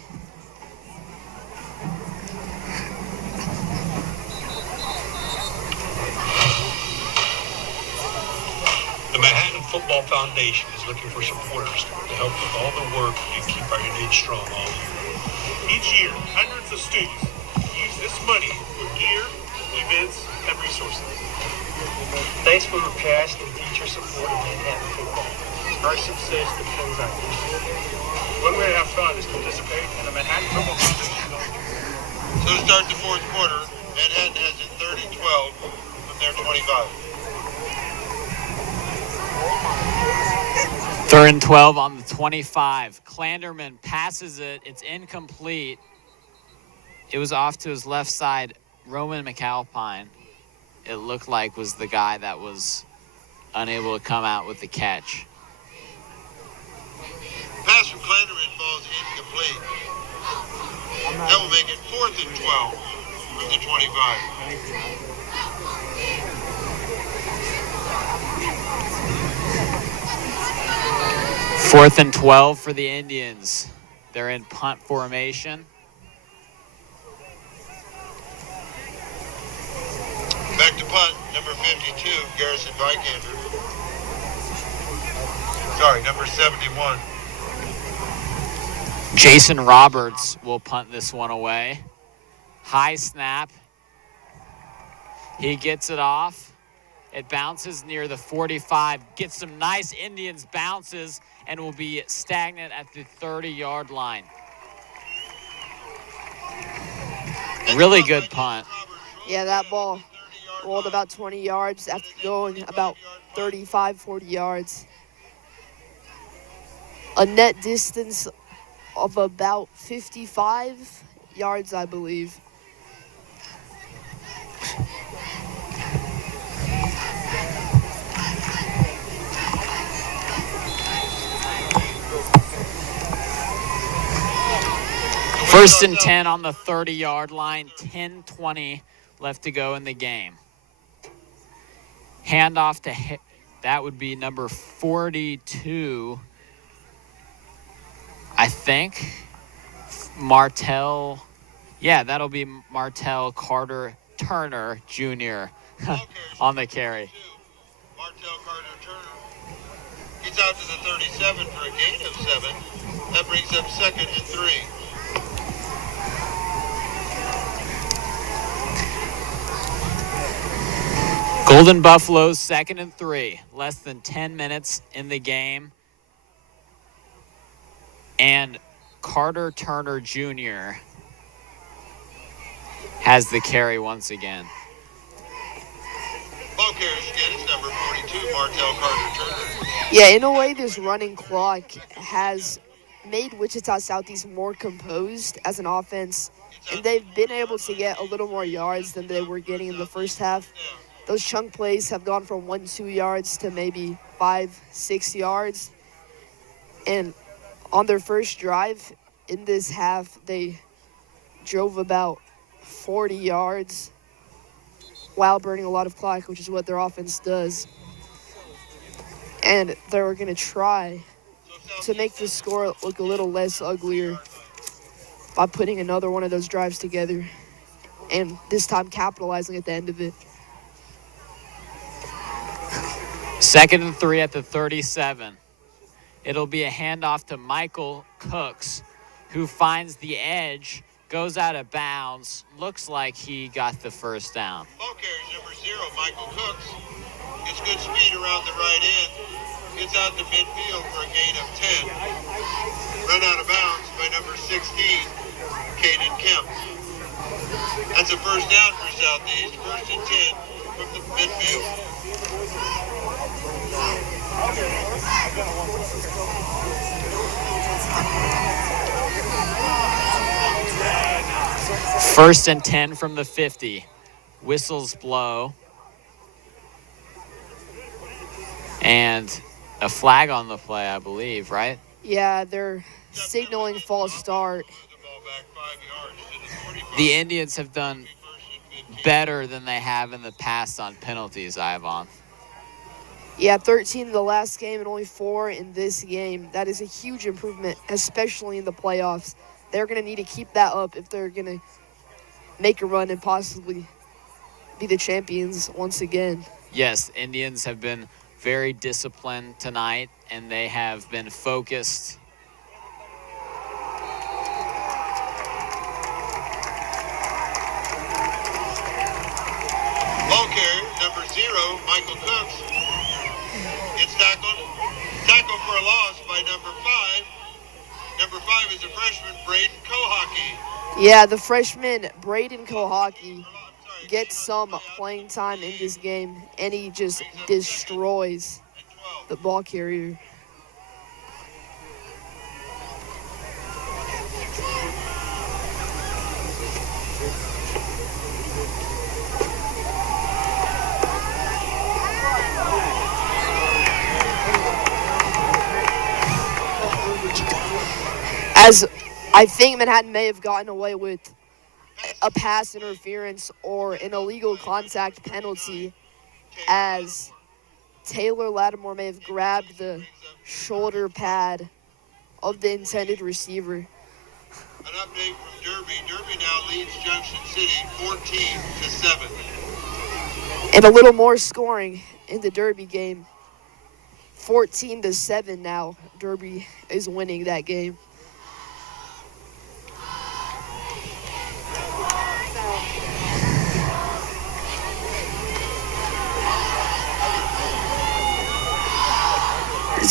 The Manhattan Football Foundation is looking for supporters to help with all the work and keep our Indians strong all year. Each year, hundreds of students use this money for gear, events, and resources. Thanks for your past and future support of Manhattan football. Our success depends on you. One way to have fun is participate in the Manhattan Football Foundation. So to start the fourth quarter, Manhattan has it 30-12 from their 25. 3rd and 12 on the 25. Clanderman passes it. It's incomplete. It was off to his left side. Roman McAlpine, it looked like, was the guy that was unable to come out with the catch. Pass from Clanderman falls incomplete. That will make it 4th and 12 from the 25. Fourth and 12 for the Indians. They're in punt formation. Back to punt, number 52, Garrison Vikander. Sorry, number 71. Jason Roberts will punt this one away. High snap. He gets it off. It bounces near the 45. Gets some nice Indians bounces and will be stagnant at the 30-yard line. Really good punt. Yeah, that ball rolled about 20 yards after going about 35, 40 yards. A net distance of about 55 yards, I believe. First and 10 on the 30-yard line, 10:20 left to go in the game. Handoff to, that would be number 42, I think. Martell, yeah, that'll be Martell Carter Turner Jr. on the carry. Martell Carter Turner gets out to the 37 for a gain of 7. That brings up 2nd and 3. Golden Buffaloes 2nd and 3. Less than 10 minutes in the game. And Carter Turner Jr. has the carry once again. Ball carriers again is number 42, Martell Carter Turner. Yeah, in a way, this running clock has made Wichita Southeast more composed as an offense, and they've been able to get a little more yards than they were getting in the first half. Those chunk plays have gone from 1-2 yards to maybe 5-6 yards. And on their first drive in this half, they drove about 40 yards while burning a lot of clock, which is what their offense does. And they were going to try to make the score look a little less uglier by putting another one of those drives together, and this time capitalizing at the end of it. 2nd and 3 at the 37. It'll be a handoff to Michael Cooks, who finds the edge, goes out of bounds. Looks like he got the first down. Ball carries number 0, Michael Cooks. Gets good speed around the right end. Gets out to midfield for a gain of 10. Run out of bounds by number 16, Caden Kemp. That's a first down for Southeast. 1st and 10 from the midfield. First and 10 from the 50. Whistles blow. And a flag on the play, I believe, right? Yeah, they're signaling false start. The Indians have done better than they have in the past on penalties, Ivan. Yeah, 13 in the last game and only 4 in this game. That is a huge improvement, especially in the playoffs. They're going to need to keep that up if they're going to make a run and possibly be the champions once again. Yes, Indians have been very disciplined tonight, and they have been focused. Ball carrier, number 0, Michael Cooks. Gets tackled. Tackle for a loss by number 5. Number 5 is a freshman, Braden Kohaki. Yeah, the freshman, Braden Kohaki, gets some playing time in this game, and he just destroys the ball carrier. As I think Manhattan may have gotten away with a pass interference or an illegal contact penalty, as Taylor Lattimore may have grabbed the shoulder pad of the intended receiver. An update from Derby. Derby now leads Junction City 14-7. And a little more scoring in the Derby game. 14-7 now. Derby is winning that game.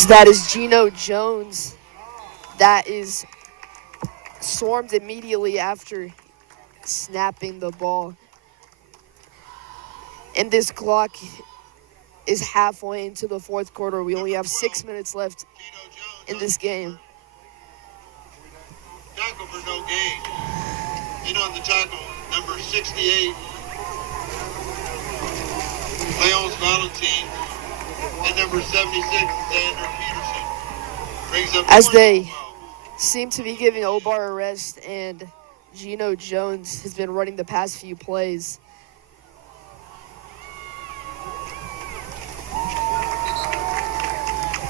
That is Gino Jones. That is swarmed immediately after snapping the ball. And this clock is halfway into the fourth quarter. We only have 6 minutes left in this game. Tackle for no gain. In on the tackle, number 68, Leonce Valentin, and number 76, Xander Peterson. Brings up As they seem to be giving Obar a rest, and Gino Jones has been running the past few plays.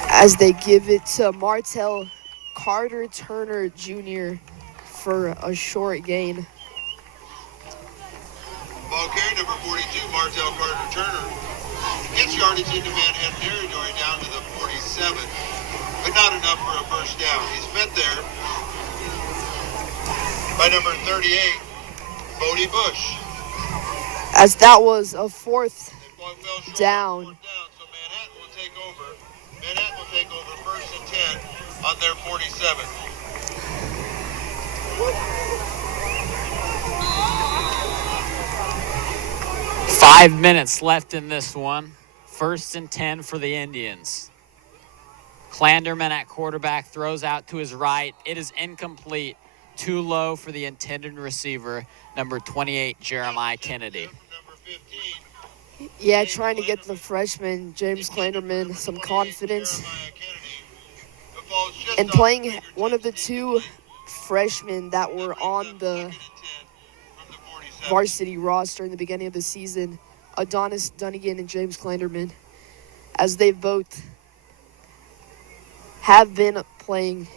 As they give it to Martell Carter Turner Jr. for a short gain. Ball carrier number 42, Martell Carter Turner, gets yardage into Manhattan territory down to the 47, but not enough for a first down. He's met there by number 38, Bodie Bush. As that was a fourth down. So Manhattan will take over. Manhattan will take over first and 10 on their 47. Five minutes left in this one. First and 10 for the Indians. Clanderman at quarterback throws out to his right. It is incomplete. Too low for the intended receiver, number 28, Jeremiah Kennedy. Yeah, trying to get the freshman, James Clanderman, some confidence. And playing one of the two freshmen that were on the varsity roster in the beginning of the season, Adonis Dunnigan and James Clanderman, as they both have been playing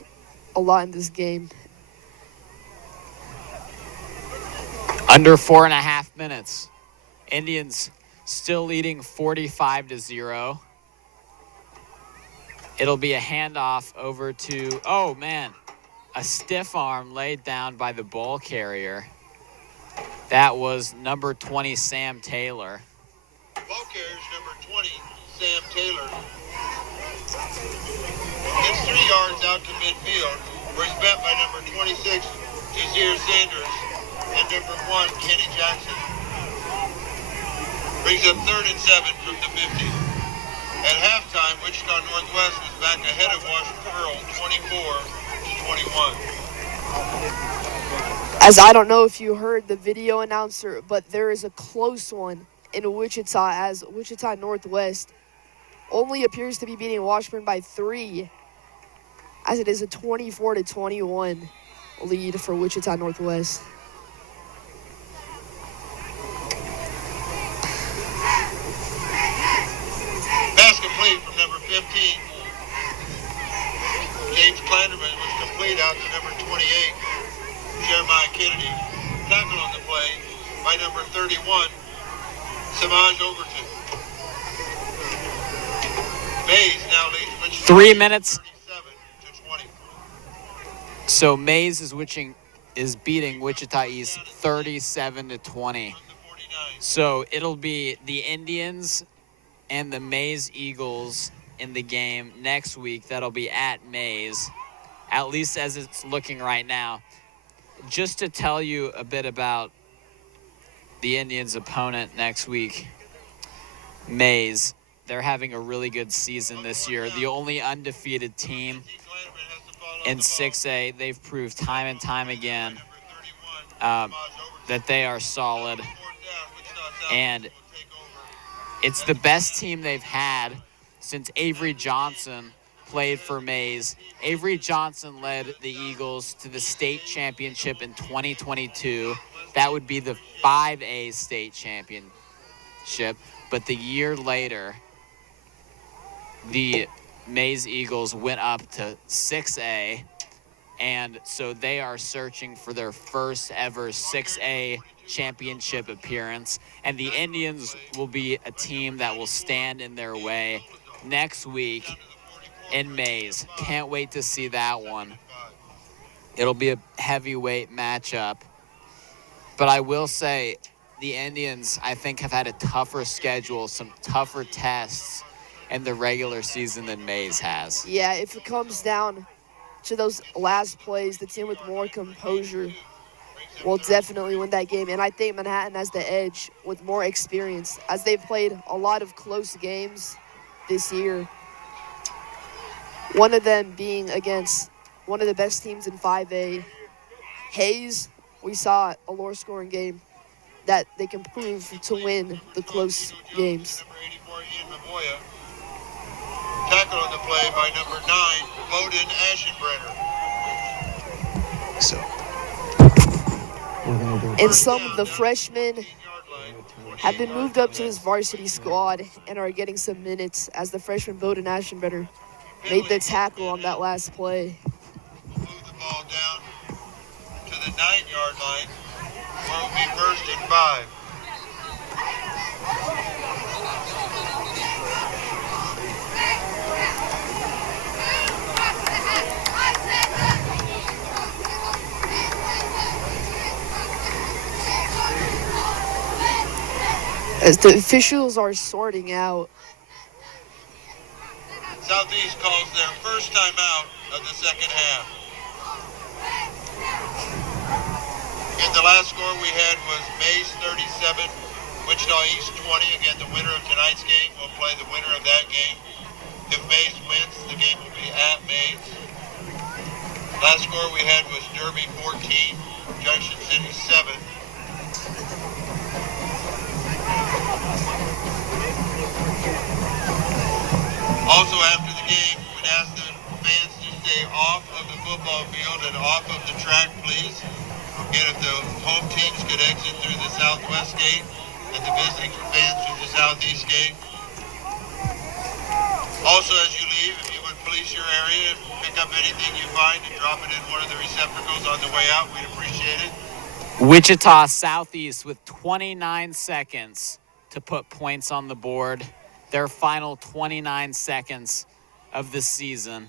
a lot in this game. Under 4.5 minutes. Indians still leading 45-0. It'll be a handoff over to, oh man, a stiff arm laid down by the ball carrier. That was number 20, Sam Taylor. Ball carrier's number 20, Sam Taylor. Gets 3 yards out to midfield, where he's met by number 26, Jazir Sanders, and number 1, Kenny Jackson. Brings up 3rd and 7 from the 50. At halftime, Wichita Northwest was back ahead of Washington Earl, 24-21. As I don't know if you heard the video announcer, but there is a close one in Wichita, as Wichita Northwest only appears to be beating Washburn by 3, as it is a 24-21 lead for Wichita Northwest. Pass complete from number 15. James Clanderman was complete out to number 28, Jeremiah Kennedy. Tackle on the play by number 31, Samaj Overton. Mays now leads Wichita 3 minutes. 37-20. So Mays is beating Wichita East 37-20. So it'll be the Indians and the Mays Eagles in the game next week. That'll be at Mays, at least as it's looking right now. Just to tell you a bit about the Indians' opponent next week, Mays. They're having a really good season this year. The only undefeated team in 6A. They've proved time and time again that they are solid. And it's the best team they've had since Avery Johnson played for Mays. Avery Johnson led the Eagles to the state championship in 2022. That would be the 5A state championship. But the year later, the Mays Eagles went up to 6A. And so they are searching for their first ever 6A championship appearance. And the Indians will be a team that will stand in their way next week in Mays. Can't wait to see that one. It'll be a heavyweight matchup. But I will say the Indians, I think, have had a tougher schedule, some tougher tests in the regular season than Mays has. Yeah, if it comes down to those last plays, the team with more composure will definitely win that game. And I think Manhattan has the edge with more experience, as they've played a lot of close games this year. One of them being against one of the best teams in 5A, Hayes. We saw a lower-scoring game that they can prove to win the close games. Tackle on the play by number 9, Bowden Aschenbrenner. So, And some of the freshmen have been moved up to this varsity squad and are getting some minutes, as the freshman Bowden Aschenbrenner made the tackle on that last play. Move the ball down to the 9-yard line, where it will be 1st and 5. As the officials are sorting out, Southeast calls their first timeout of the second half. And the last score we had was Mays 37, Wichita East 20. Again, the winner of tonight's game will play the winner of that game. If Mays wins, the game will be at Mays. Last score we had was Derby 14, Junction City 7. Also, after the game, we'd ask the fans to stay off of the football field and off of the track, please. And if the home teams could exit through the southwest gate and the visiting fans through the southeast gate. Also, as you leave, if you would police your area and pick up anything you find and drop it in one of the receptacles on the way out, we'd appreciate it. Wichita Southeast with 29 seconds to put points on the board. Their final 29 seconds of the season.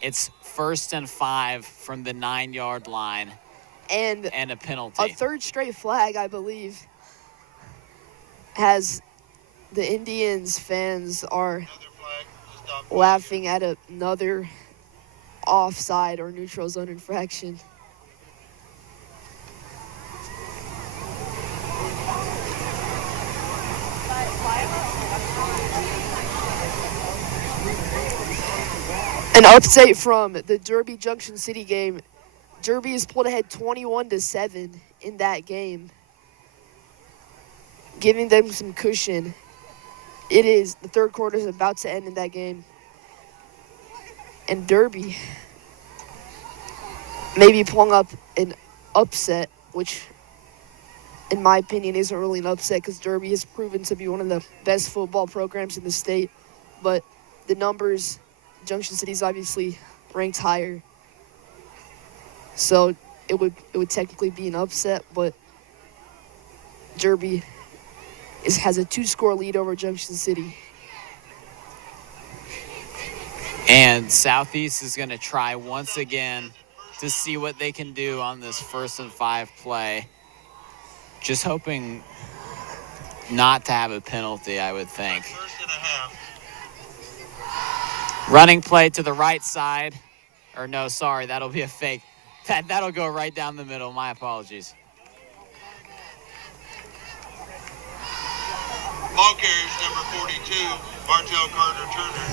It's 1st and 5 from the 9-yard line and a penalty. a third straight flag, I believe, as the Indians fans are laughing at another offside or neutral zone infraction. An update from the Derby Junction City game. Derby is pulled ahead 21-7 in that game, giving them some cushion. The third quarter is about to end in that game. And Derby may be pulling up an upset, which in my opinion isn't really an upset because Derby has proven to be one of the best football programs in the state. But the numbers, Junction City's obviously ranked higher, so it would technically be an upset, but Derby has a 2-score lead over Junction City. And Southeast is going to try once again to see what they can do on this 1st and 5 play. Just hoping not to have a penalty, I would think. 1st and a half. Running play to the right side. Or no, sorry, that'll be a fake. That'll go right down the middle. My apologies. Ball carriers number 42, Martell Carter-Turner.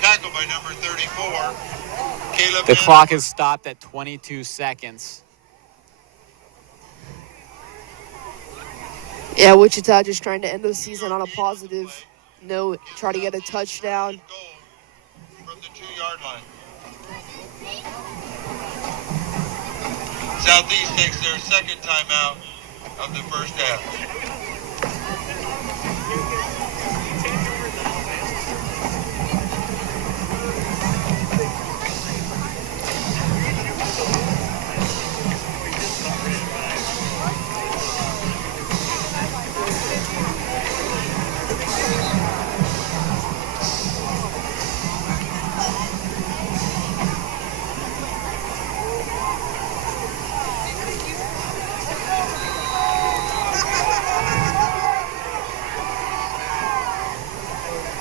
Tackle by number 34, Caleb. The clock is stopped at 22 seconds. Yeah, Wichita just trying to end the season on a positive note, try to get a touchdown. from the 2-yard line. Southeast takes their second timeout of the first half.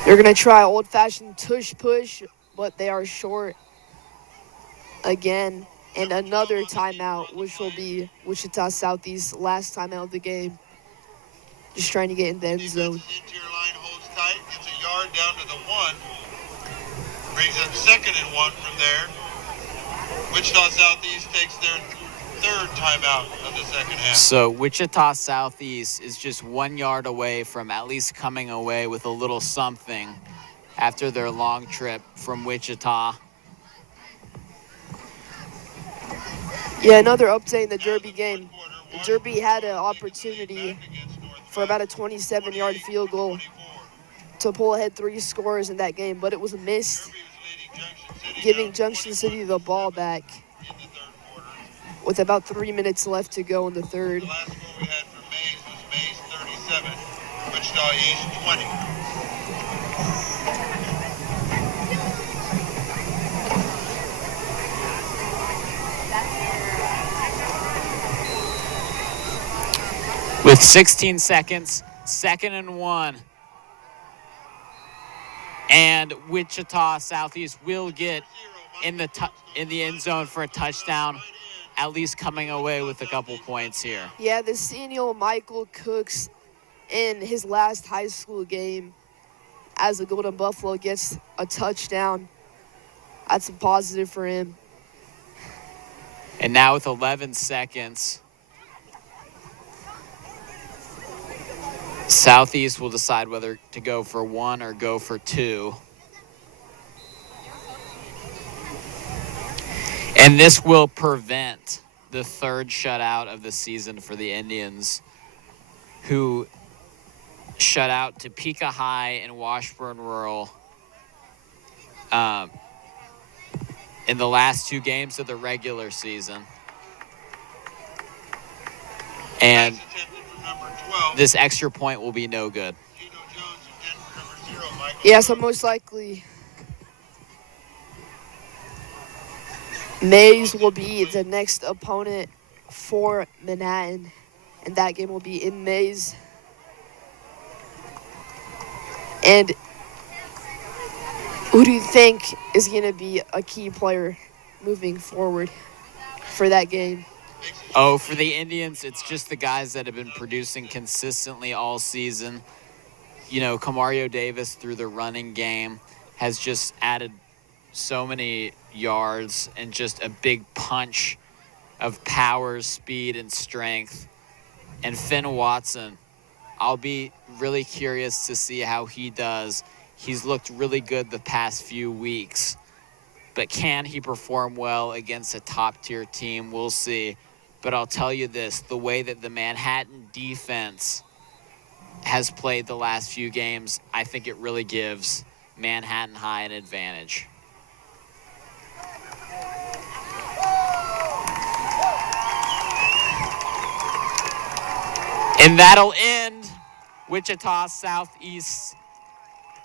They're going to try old-fashioned tush push, but they are short again. And another timeout, which will be Wichita Southeast's last timeout of the game. Just trying to get in the end zone. Interior line holds tight, gets a yard down to the 1. Brings up 2nd and 1 from there. Wichita Southeast takes their third timeout of the second half. So Wichita Southeast is just 1 yard away from at least coming away with a little something after their long trip from Wichita. Yeah, another update in the Derby game. Derby had an opportunity for about a 27-yard field goal to pull ahead 3 scores in that game, but it was missed, giving Junction City the ball back with about 3 minutes left to go in the third. The last score we had from Mays was Mays 37, Wichita East 20. With 16 seconds, 2nd and 1. And Wichita Southeast will get in the end zone for a touchdown, at least coming away with a couple points here. Yeah, the senior Michael Cooks in his last high school game as a Golden Buffalo gets a touchdown. That's a positive for him. And now with 11 seconds, Southeast will decide whether to go for 1 or go for 2. And this will prevent the third shutout of the season for the Indians, who shut out Topeka High and Washburn Rural in the last 2 games of the regular season. And this extra point will be no good. Yeah, so most likely Mays will be the next opponent for Manhattan, and that game will be in Mays. And who do you think is going to be a key player moving forward for that game? Oh, for the Indians, it's just the guys that have been producing consistently all season. You know, Camario Davis through the running game has just added so many yards and just a big punch of power, speed, and strength. And Finn Watson, I'll be really curious to see how he does. He's looked really good the past few weeks. But can he perform well against a top-tier team? We'll see. But I'll tell you this, the way that the Manhattan defense has played the last few games, I think it really gives Manhattan High an advantage. And that'll end Wichita Southeast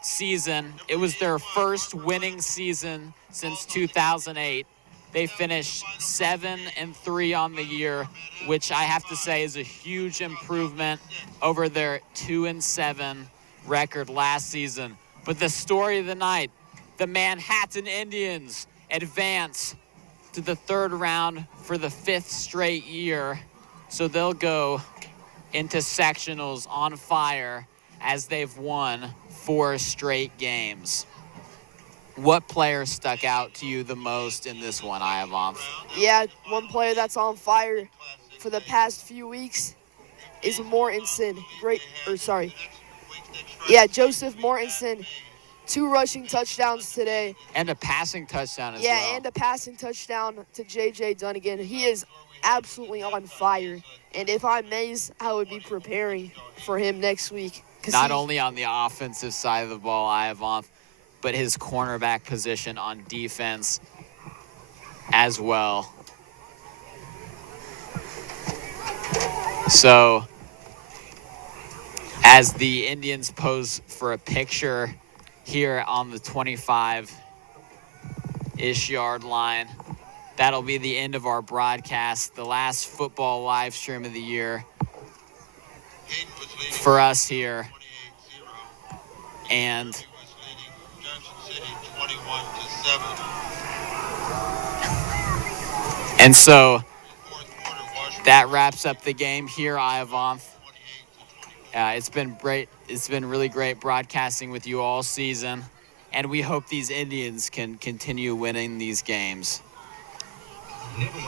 season. It was their first winning season since 2008. They finished 7-3 on the year, which I have to say is a huge improvement over their 2-7 record last season. But the story of the night, the Manhattan Indians advance to the third round for the 5th straight year. So they'll go into sectionals on fire as they've won 4 straight games. What player stuck out to you the most in this one, Iavon? Yeah, one player that's on fire for the past few weeks is Mortensen. Joseph Mortensen 2 rushing touchdowns today. And a passing touchdown as well. Yeah, and a passing touchdown to J.J. Dunnigan. He is absolutely on fire. And if I'm Mays, I would be preparing for him next week. Not only on the offensive side of the ball, Ivanov, but his cornerback position on defense as well. So, as the Indians pose for a picture here on the 25-ish yard line, that'll be the end of our broadcast, the last football live stream of the year for us here. And so that wraps up the game here, Ivanov. It's been great. It's been really great broadcasting with you all season, and we hope these Indians can continue winning these games.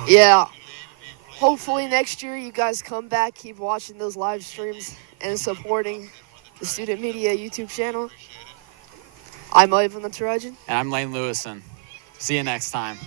Yeah. Hopefully next year you guys come back, keep watching those live streams, and supporting the Student Media YouTube channel. I'm Ivan the Trojan. And I'm Lane Lewison. See you next time.